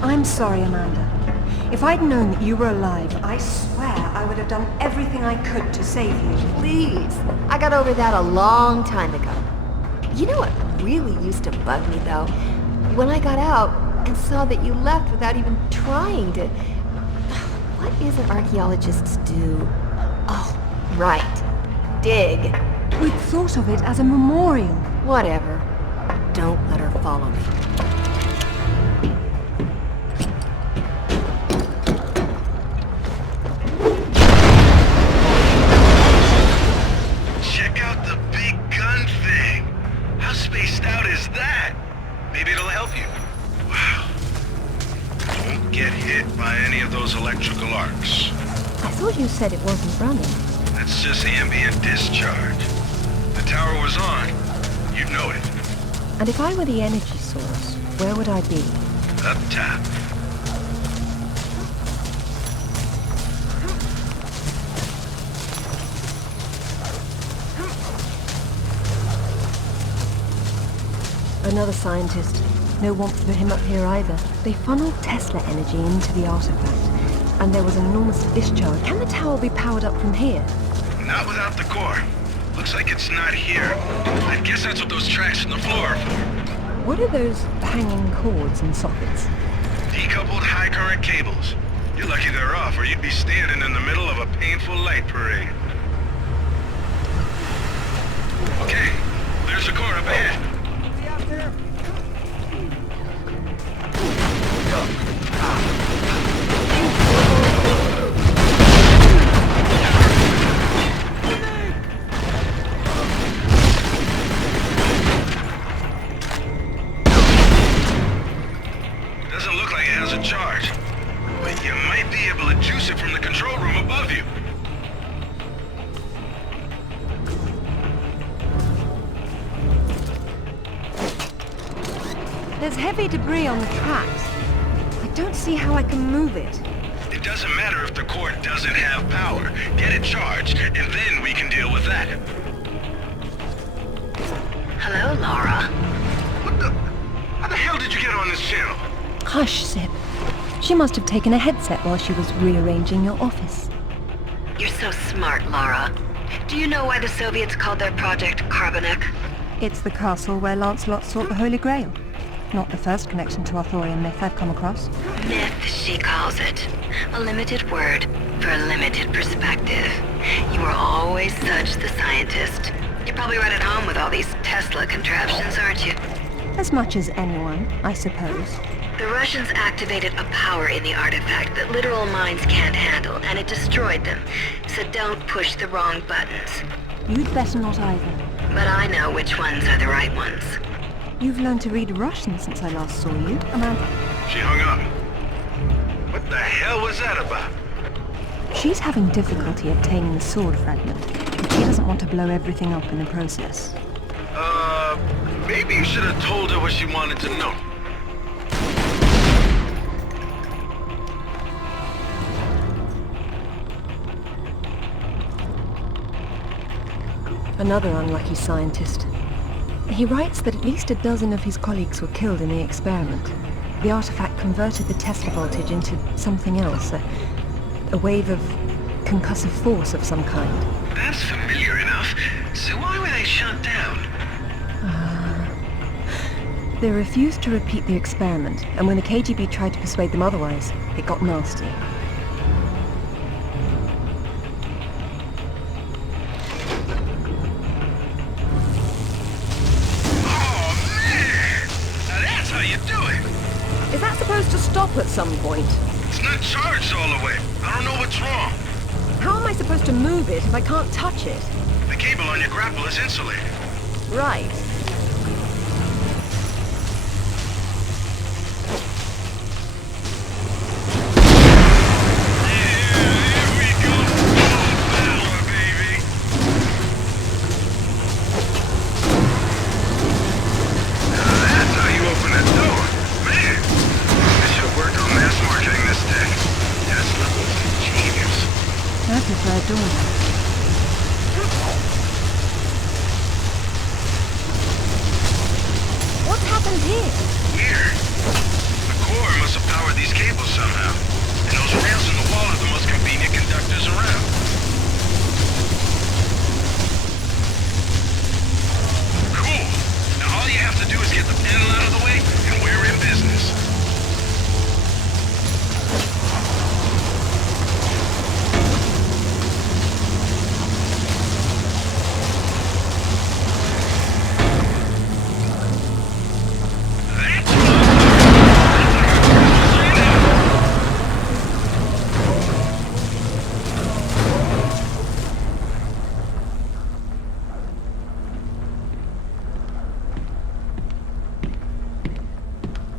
I'm sorry, Amanda. If I'd known that you were alive, I swear I would have done everything I could to save you. Please. I got over that a long time ago. You know what really used to bug me, though? When I got out and saw that you left without even trying to... What is it archaeologists do? Oh, right. Dig. We'd thought of it as a memorial. Whatever. Don't let her follow me. Check out the big gun thing. How spaced out is that? Maybe it'll help you. Wow. Don't get hit by any of those electrical arcs. I thought you said it wasn't running. That's just ambient discharge. The tower was on. You'd know it. And if I were the energy source, where would I be? Up top. Another scientist. No warmth for him up here either. They funneled Tesla energy into the artefact, and there was an enormous discharge. Can the tower be powered up from here? Not without the core. Looks like it's not here. I guess that's what those tracks in the floor are for. What are those hanging cords and sockets? Decoupled high current cables. You're lucky they're off, or you'd be standing in the middle of a painful light parade. Okay, there's the core up ahead. Doesn't look like it has a charge, but you might be able to juice it from the control room above you. There's heavy debris on the tracks. I don't see how I can move it. It doesn't matter if the core doesn't have power. Get it charged, and then we can deal with that. Hello, Lara. What the... How the hell did you get on this channel? Hush, Sip. She must have taken a headset while she was rearranging your office. You're so smart, Lara. Do you know why the Soviets called their project Carbonek? It's the castle where Lancelot sought the Holy Grail. Not the first connection to Arthurian myth I've come across. Myth, she calls it. A limited word for a limited perspective. You were always such the scientist. You're probably right at home with all these Tesla contraptions, aren't you? As much as anyone, I suppose. The Russians activated a power in the artifact that literal minds can't handle, and it destroyed them. So don't push the wrong buttons. You'd better not either. But I know which ones are the right ones. You've learned to read Russian since I last saw you, Amanda. She hung up. What the hell was that about? She's having difficulty obtaining the sword fragment, but she doesn't want to blow everything up in the process. Maybe you should have told her what she wanted to know. Another unlucky scientist. He writes that at least a dozen of his colleagues were killed in the experiment. The artifact converted the Tesla voltage into something else, a wave of concussive force of some kind. That's familiar enough. So why were they shut down? They refused to repeat the experiment, and when the KGB tried to persuade them otherwise, it got nasty. Is that supposed to stop at some point? It's not charged all the way. I don't know what's wrong. How am I supposed to move it if I can't touch it? The cable on your grapple is insulated. Right. What's happened here? Weird. The core must have powered these cables somehow. And those rails in the wall are the most convenient conductors around. Cool. Now all you have to do is get the panel out of the way, and we're in business.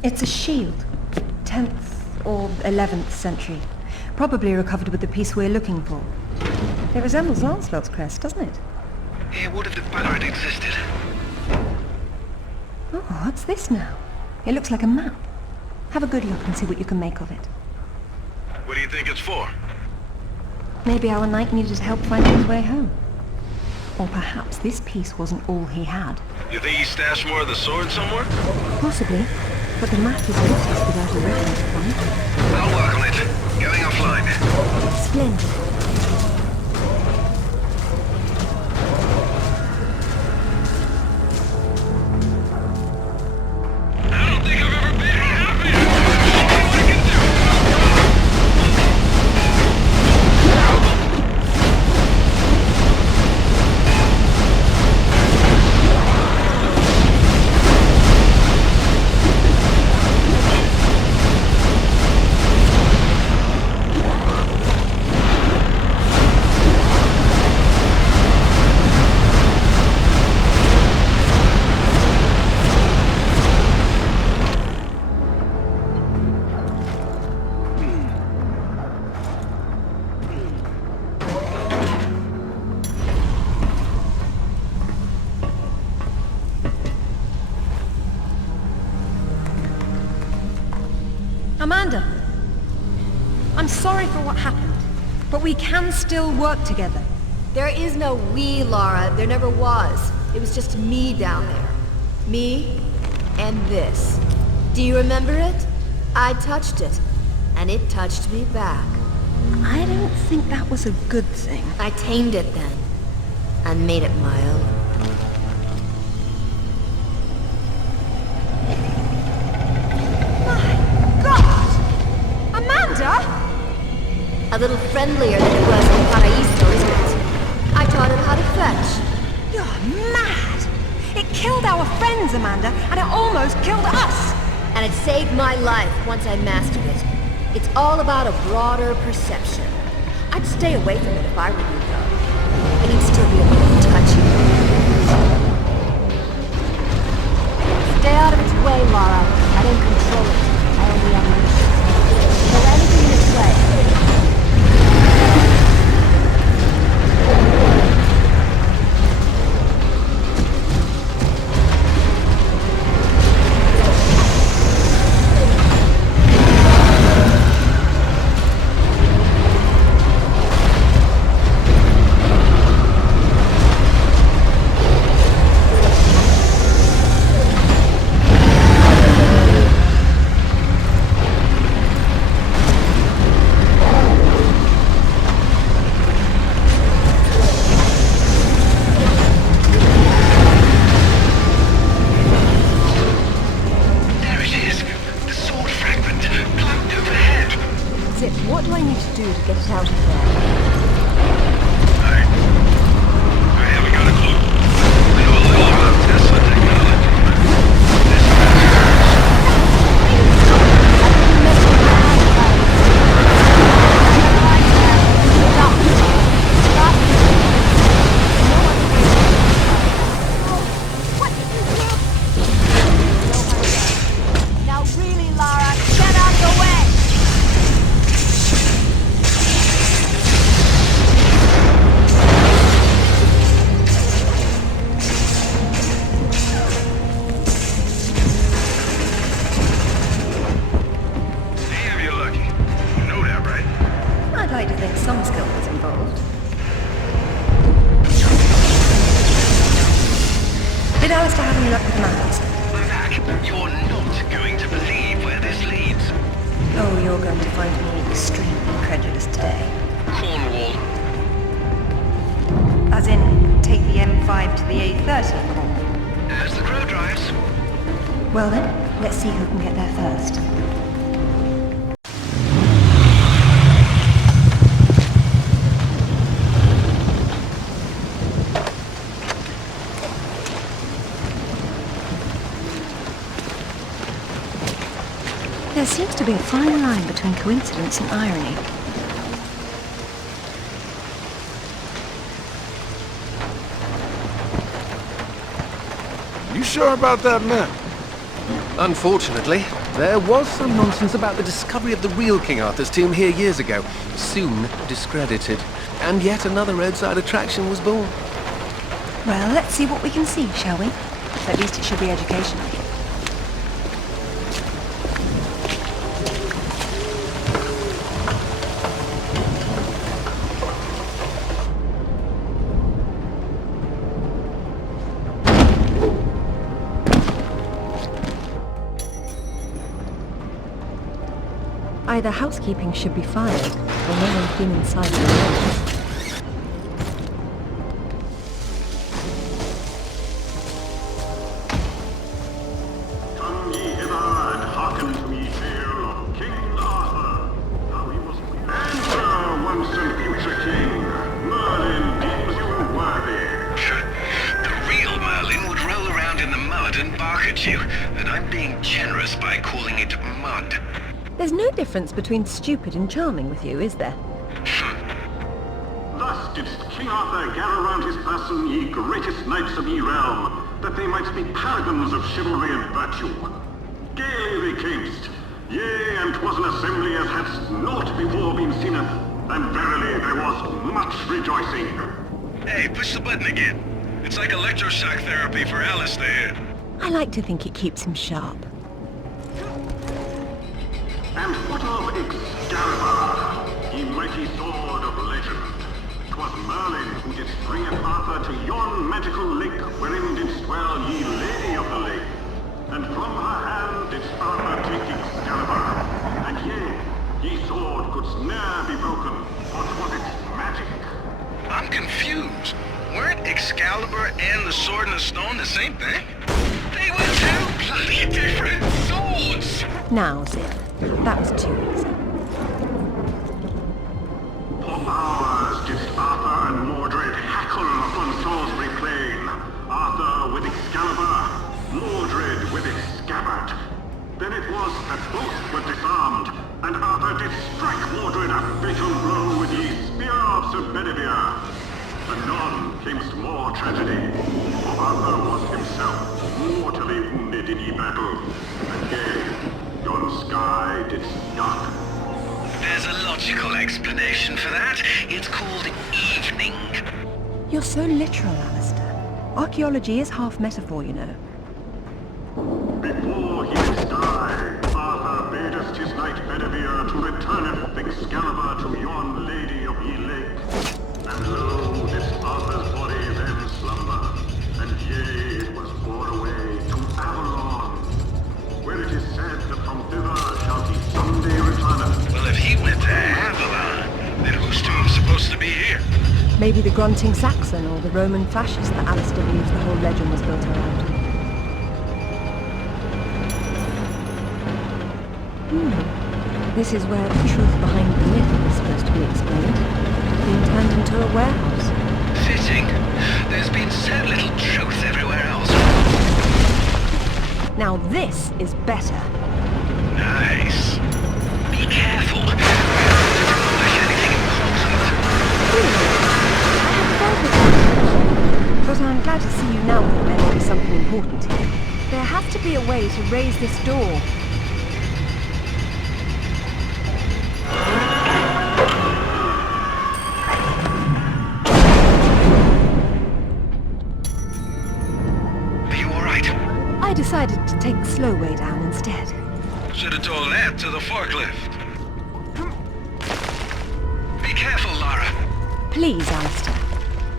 It's a shield. 10th or 11th century. Probably recovered with the piece we're looking for. It resembles Lancelot's crest, doesn't it? It would have been better it existed. Oh, what's this now? It looks like a map. Have a good look and see what you can make of it. What do you think it's for? Maybe our knight needed help finding his way home. Or perhaps this piece wasn't all he had. You think he stashed more of the sword somewhere? Possibly. But the map is useless without a reference point. I'll work on it. Going offline. Splendid. I don't think I've ever been happier. What I can do. Amanda! I'm sorry for what happened, but we can still work together. There is no we, Lara. There never was. It was just me down there. Me and this. Do you remember it? I touched it. and it touched me back. I don't think that was a good thing. I tamed it then, and made it my own. My God! Amanda? A little friendlier than it was in Paraiso, isn't it? I taught him how to fetch. You're mad! It killed our friends, Amanda, and it almost killed us! And it saved my life once I mastered it. It's all about a broader perception. I'd stay away from it if I were you, though. It'd still be a little touchy. Stay out of its way, Lara. I don't control it. I only unleash it. Kill anything in its way. Well then, let's see who can get there first. There seems to be a fine line between coincidence and irony. You sure about that map? Unfortunately, there was some nonsense about the discovery of the real King Arthur's tomb here years ago, soon discredited. And yet another roadside attraction was born. Well, let's see what we can see, shall we? At least it should be educational. Either housekeeping should be fired, or no one's been inside the room. Come ye hither and hearken to me tale of King Arthur. How he was enter, once and future king. Merlin deems you worthy. The real Merlin would roll around in the mud and bark at you, and I'm being generous by calling it mud. There's no difference between stupid and charming with you, is there? Thus didst King Arthur gather round his person ye greatest knights of ye realm, that they might be paragons of chivalry and virtue. Gaily they camest, yea, and 'twas an assembly as hadst naught before been seeneth, and verily there was much rejoicing. Hey, push the button again. It's like electroshock therapy for Alistair. I like to think it keeps him sharp. And what of Excalibur, ye mighty sword of legend? 'Twas Merlin who didst bring Arthur to yon magical lake, wherein didst dwell ye lady of the lake. And from her hand didst Arthur take Excalibur, and Ye sword couldst ne'er be broken. What was its magic? I'm confused. Weren't Excalibur and the Sword in the Stone the same thing? They were two bloody different swords! Now, Zip, that was too easy. For hours didst Arthur and Mordred hackle upon Salisbury Plain. Arthur with Excalibur, Mordred with its scabbard. Then it was that both were disarmed, and Arthur did strike Mordred a fatal blow with ye spear of Sir Bedivere. Anon came more tragedy, for Arthur was himself mortally wounded in ye battle, and yea, yon sky did dark. There's a logical explanation for that. It's called evening. You're so literal, Alistair. Archaeology is half metaphor, you know. Before he did die, Arthur badest his knight Bedivere to returneth Excalibur to yon lady of ye lake. And lo, this Arthur's body then slumber, and yea, it was borne away to Avalon, where it is said that from thither shall he someday return. Well, if he went to Avalon, then whose tomb's supposed to be here? Maybe the grunting Saxon or the Roman fascist that Alistair believes the whole legend was built around. This is where the truth behind the myth is supposed to be explained. Being turned into a warehouse. Fitting. There's been so little truth everywhere else. Now this is better. Nice. Be careful. We don't want to demolish anything important. But I'm glad to see you now that there may be something important here. There has to be a way to raise this door. I decided to take the slow way down instead. Should have told that to the forklift. Be careful, Lara. Please, Alistair.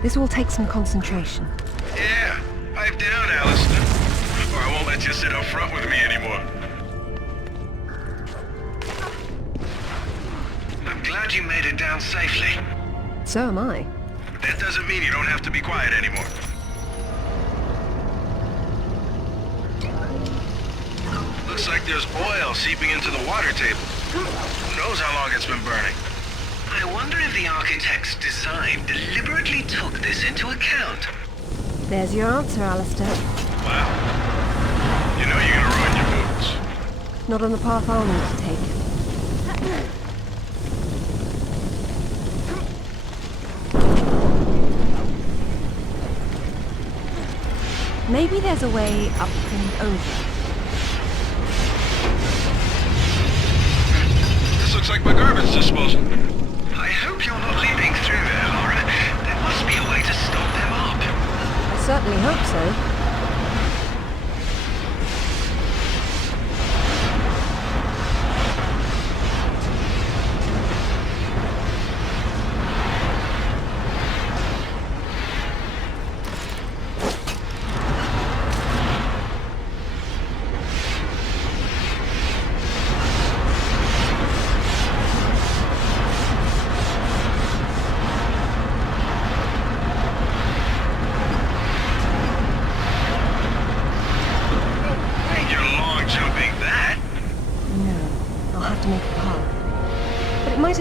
This will take some concentration. Yeah, pipe down, Alistair. Or I won't let you sit up front with me anymore. I'm glad you made it down safely. So am I. But that doesn't mean you don't have to be quiet anymore. Looks like there's oil seeping into the water table. Who knows how long it's been burning? I wonder if the architect's design deliberately took this into account. There's your answer, Alistair. Wow. You know you're gonna ruin your boots. Not on the path I'll need to take. Maybe there's a way up and over. This looks like my garbage disposal. I hope you're not leaping through there, Lara. There must be a way to stop them up. I certainly hope so.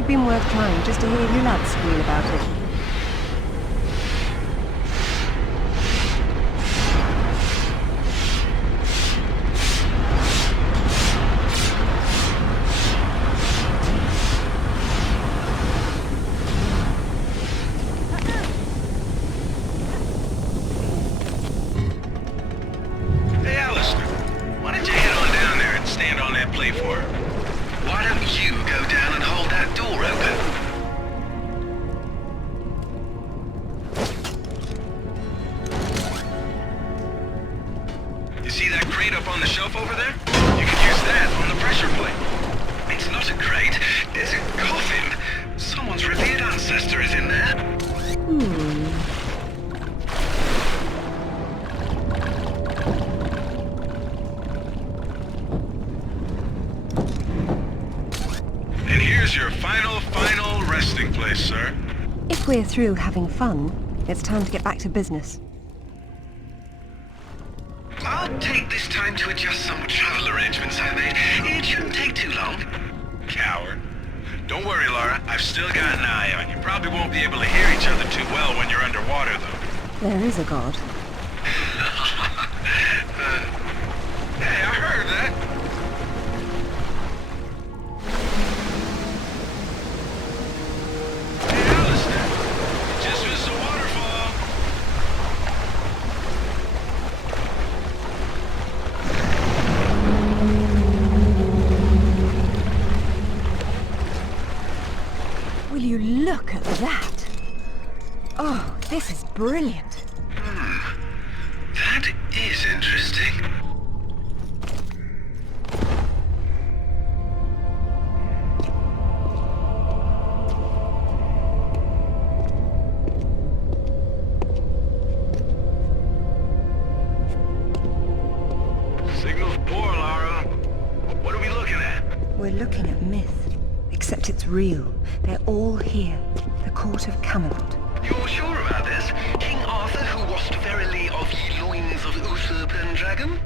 Been worth trying just to hear you lads squeal about it. Hey, Alistair, why don't you head on down there and stand on that platform? Why don't you go down and hold that door open? You see that crate up on the shelf over there? You can use that on the pressure plate. It's not a crate. There's a coffin. Someone's revered ancestor is in there. And here's we're through having fun, it's time to get back to business. I'll take this time to adjust some travel arrangements I made. It shouldn't take too long. Coward. Don't worry, Lara. I've still got an eye on you. Probably won't be able to hear each other too well when you're underwater, though. There is a god. Hey, I heard that. Hey, Alistair. You just missed a waterfall. Will you look at that? Oh, this is brilliant. That is interesting. Signal's poor, Lara. What are we looking at? We're looking at myth, except it's real. They're all here. The court of Camelot. You're sure about this? King Arthur, who wast verily of ye loins of Uther Pendragon?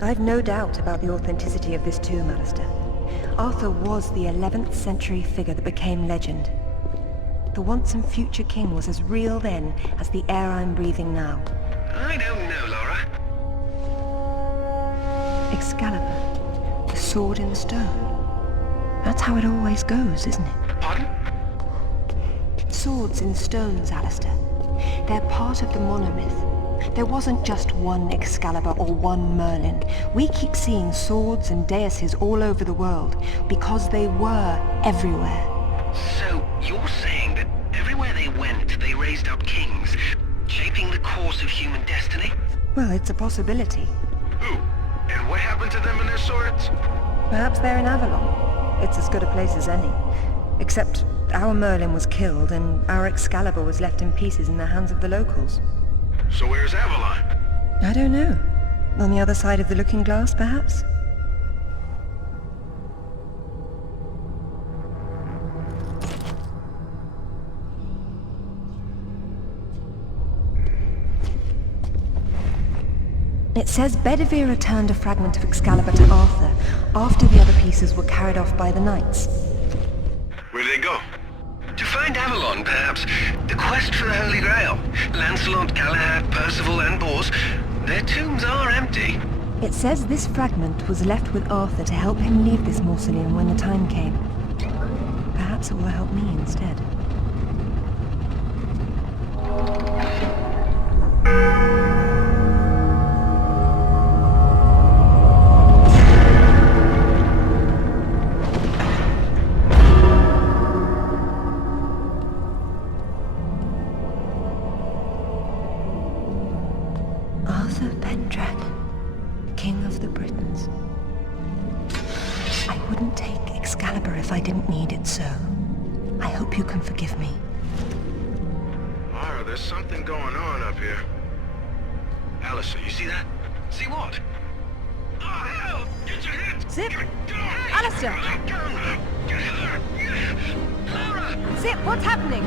I've no doubt about the authenticity of this tomb, Alistair. Arthur was the 11th century figure that became legend. The once and future king was as real then as the air I'm breathing now. I don't know, Lara. Excalibur, the sword in the stone. That's how it always goes, isn't it? Pardon? Swords in stones, Alistair. They're part of the monomyth. There wasn't just one Excalibur or one Merlin. We keep seeing swords and daises all over the world because they were everywhere. So, you're saying that everywhere they went, they raised up kings, shaping the course of human destiny? Well, it's a possibility. Who? And what happened to them and their swords? Perhaps they're in Avalon. It's as good a place as any. Except our Merlin was killed and our Excalibur was left in pieces in the hands of the locals. So where's Avalon? I don't know. On the other side of the looking glass, perhaps? It says Bedivere returned a fragment of Excalibur to Arthur after the other pieces were carried off by the knights. Where'd they go? To find Avalon, perhaps. The quest for the Holy Grail. Lancelot, Galahad, Percival, and Bors. Their tombs are empty. It says this fragment was left with Arthur to help him leave this mausoleum when the time came. Perhaps it will help me instead. Lara, there's something going on up here. Alistair, you see that? See what? Oh, hell! Get your hands! Zip! Hey! Alistair! Lara! Zip, what's happening?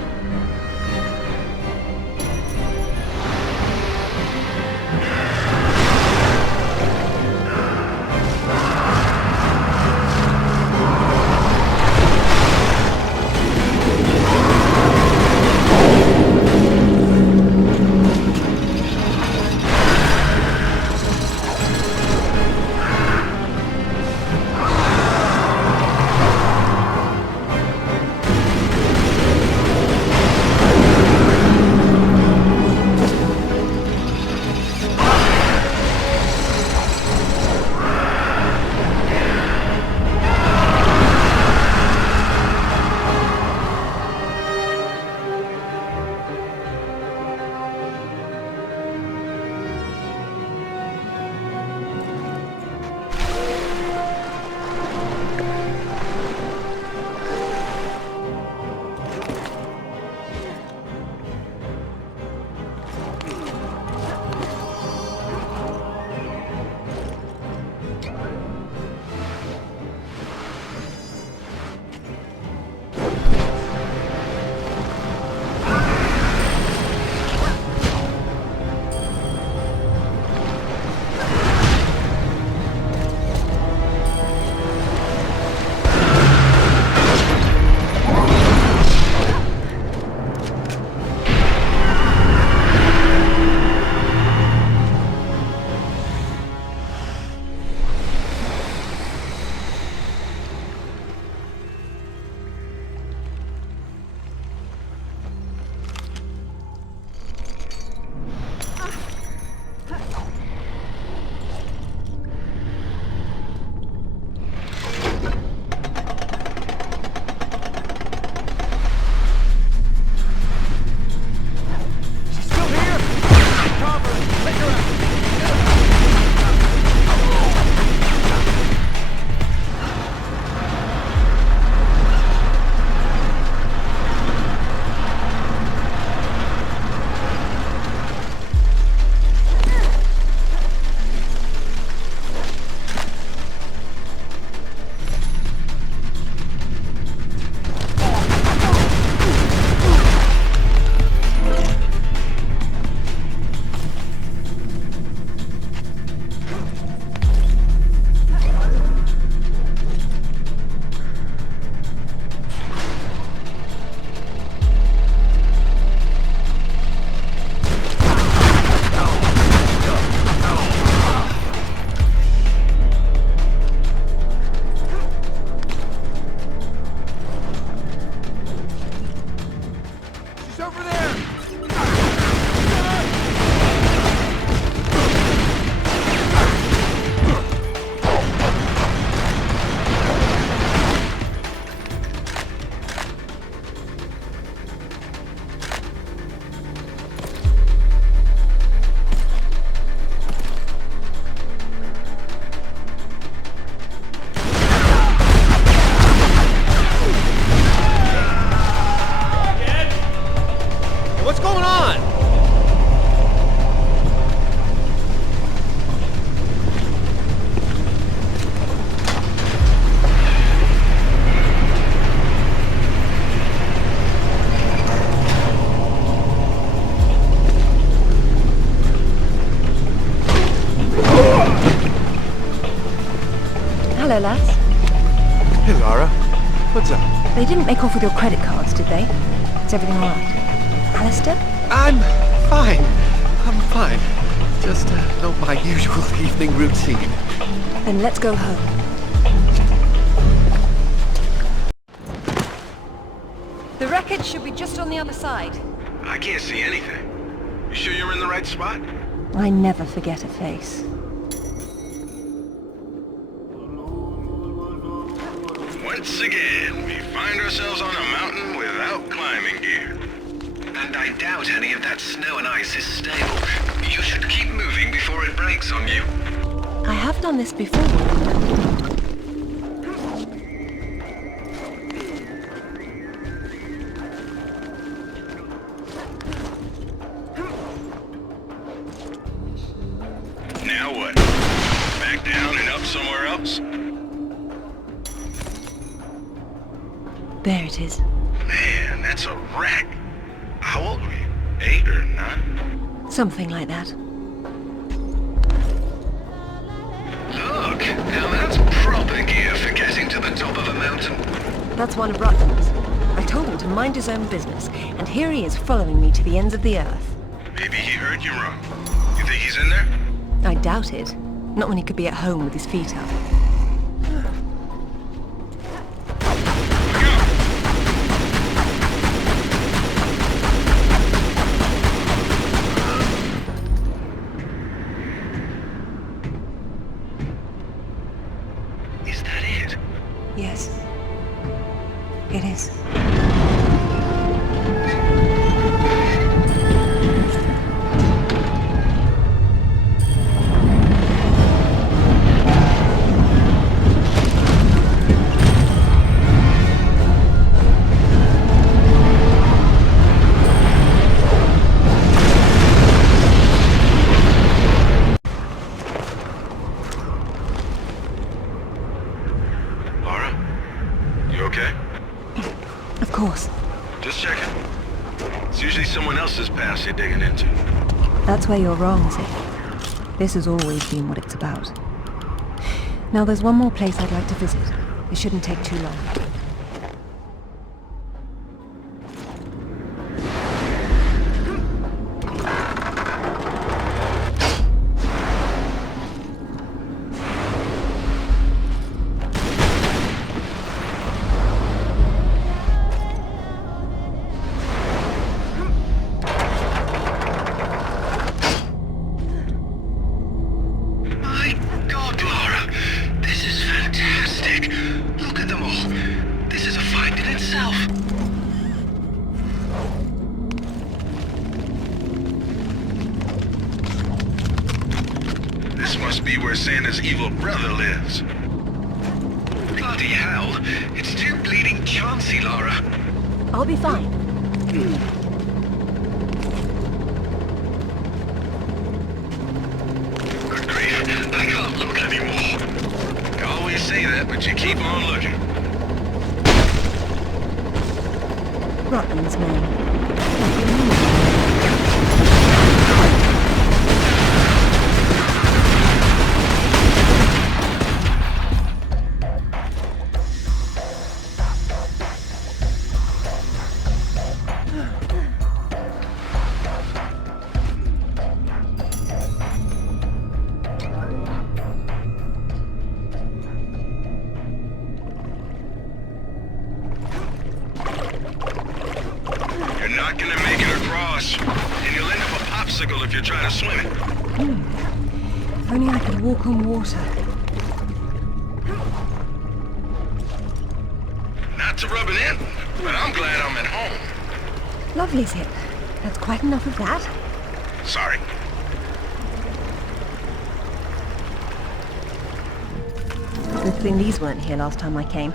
over there! What's going on? Hello, lads. Hey, Lara. What's up? They didn't make off with your credit cards, did they? Is everything all right? Alistair? I'm fine. I'm fine. Just not my usual evening routine. Then let's go home. The wreckage should be just on the other side. I can't see anything. You sure you're in the right spot? I never forget a face. Once again, we find ourselves on a mountain without climbing gear. And I doubt any of that snow and ice is stable. You should keep moving before it breaks on you. I have done this before. Now what? Back down and up somewhere else? There it is. Man, that's a wreck. How old were you? 8 or 9? Something like that. Look, now that's proper gear for getting to the top of a mountain. That's one of Rutland's. I told him to mind his own business, and here he is following me to the ends of the earth. Maybe he heard you wrong. You think he's in there? I doubt it. Not when he could be at home with his feet up. Is that it? Yes. It is. Lara? You okay? Of course. Just checking. It's usually someone else's past you're digging into. That's where you're wrong, Sid. This has always been what it's about. Now there's one more place I'd like to visit. It shouldn't take too long. My God, Lara, this is fantastic. Look at them all. This is a find in itself. This must be where Santa's evil brother lives. Bloody hell, it's too bleeding chancy, Lara. I'll be fine. Good grief, I can't look anymore. You always say that, but you keep on looking. Rutland's men. You're not gonna make it across. And you'll end up a popsicle if you try to swim it. If only I could walk on water. Not to rub it in, but I'm glad I'm at home. Lovely, Zip. That's quite enough of that. Sorry. Good thing these weren't here last time I came.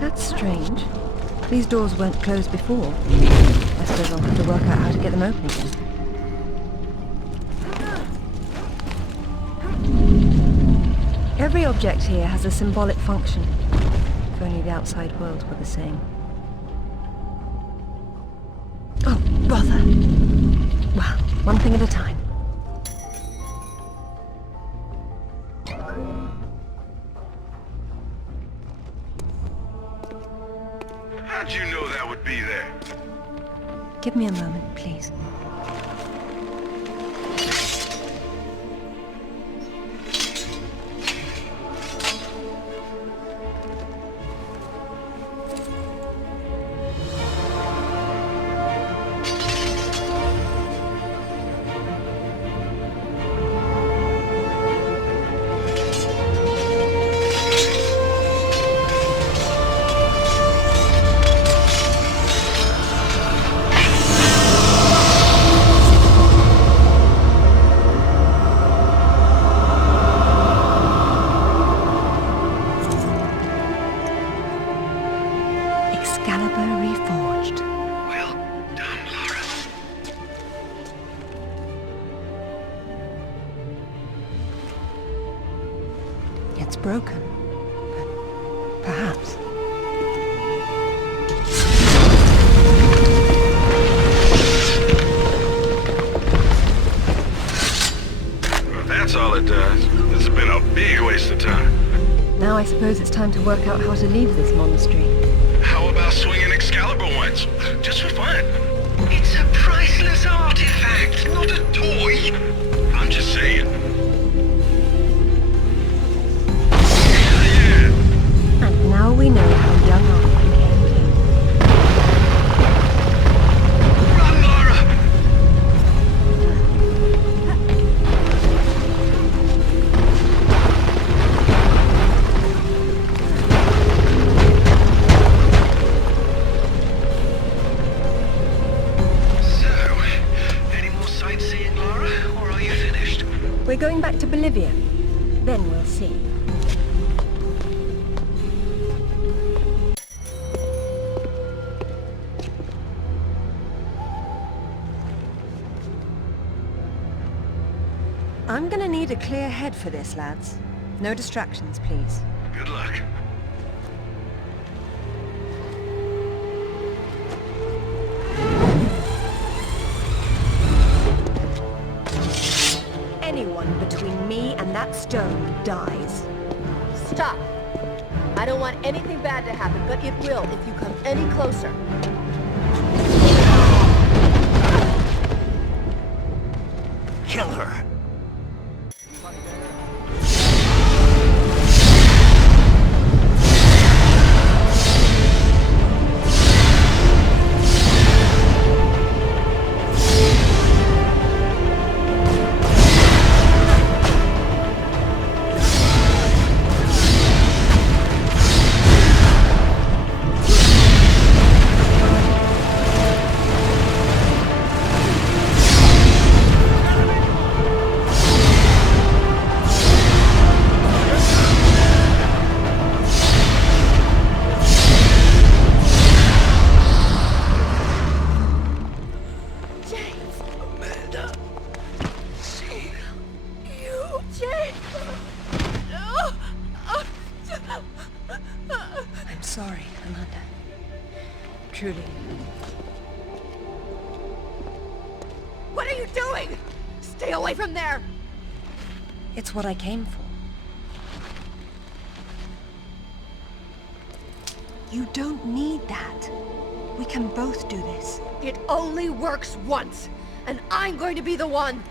That's strange. These doors weren't closed before. I suppose I'll have to work out how to get them open again. Every object here has a symbolic function. If only the outside world were the same. Oh, bother! Well, one thing at a time. How'd you know that would be there? Give me a moment, please. Excalibur reforged. Well done, Lara. It's broken, but perhaps. Well, if that's all it does, this has been a big waste of time. Now I suppose it's time to work out how to leave this monastery. How about swinging Excalibur once? Just for fun. It's a priceless artifact, not a toy. I'm just saying. And now we know how young Arthur became king. Run, Lara! We're going back to Bolivia. Then we'll see. I'm gonna need a clear head for this, lads. No distractions, please. Good luck. Anyone between me and that stone dies. Stop! I don't want anything bad to happen, but it will if you come any closer. Kill her! I'm sorry, Amanda. Truly. What are you doing? Stay away from there! It's what I came for. You don't need that. We can both do this. It only works once, and I'm going to be the one.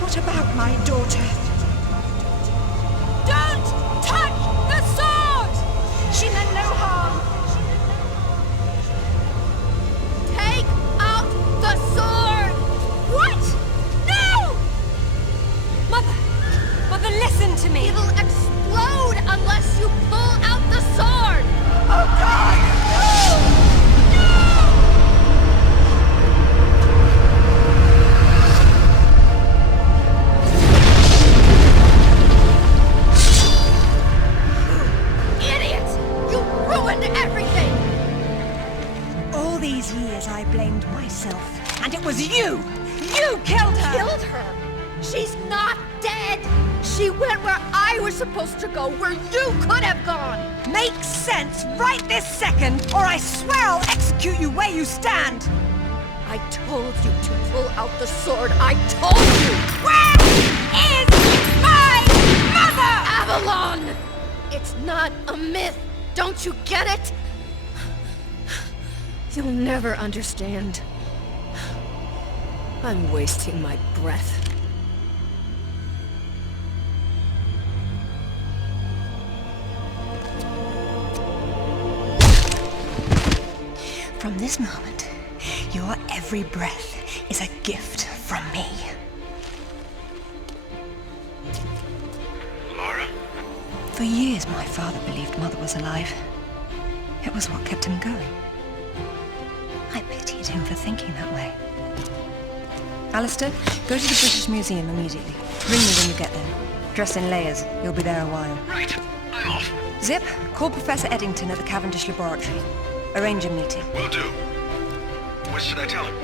What about my daughter? Don't touch the sword! She meant no harm. Take out the sword! What? No! Mother, listen to me! It'll explode unless you pull out the sword! Oh God! No! Everything! All these years I blamed myself, and it was you! You killed her! Killed her? She's not dead! She went where I was supposed to go, where you could have gone! Makes sense right this second, or I swear I'll execute you where you stand! I told you to pull out the sword. I told you! Where is my mother? Avalon! It's not a myth. Don't you get it? You'll never understand. I'm wasting my breath. From this moment, your every breath is a gift from me. Lara? For years, my father believed Mother was alive. It was what kept him going. I pitied him for thinking that way. Alistair, go to the British Museum immediately. Ring me when you get there. Dress in layers. You'll be there a while. Right. I'm off. Zip, call Professor Eddington at the Cavendish Laboratory. Arrange a meeting. Will do. What should I tell him?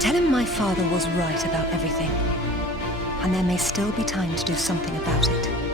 Tell him my father was right about everything. And there may still be time to do something about it.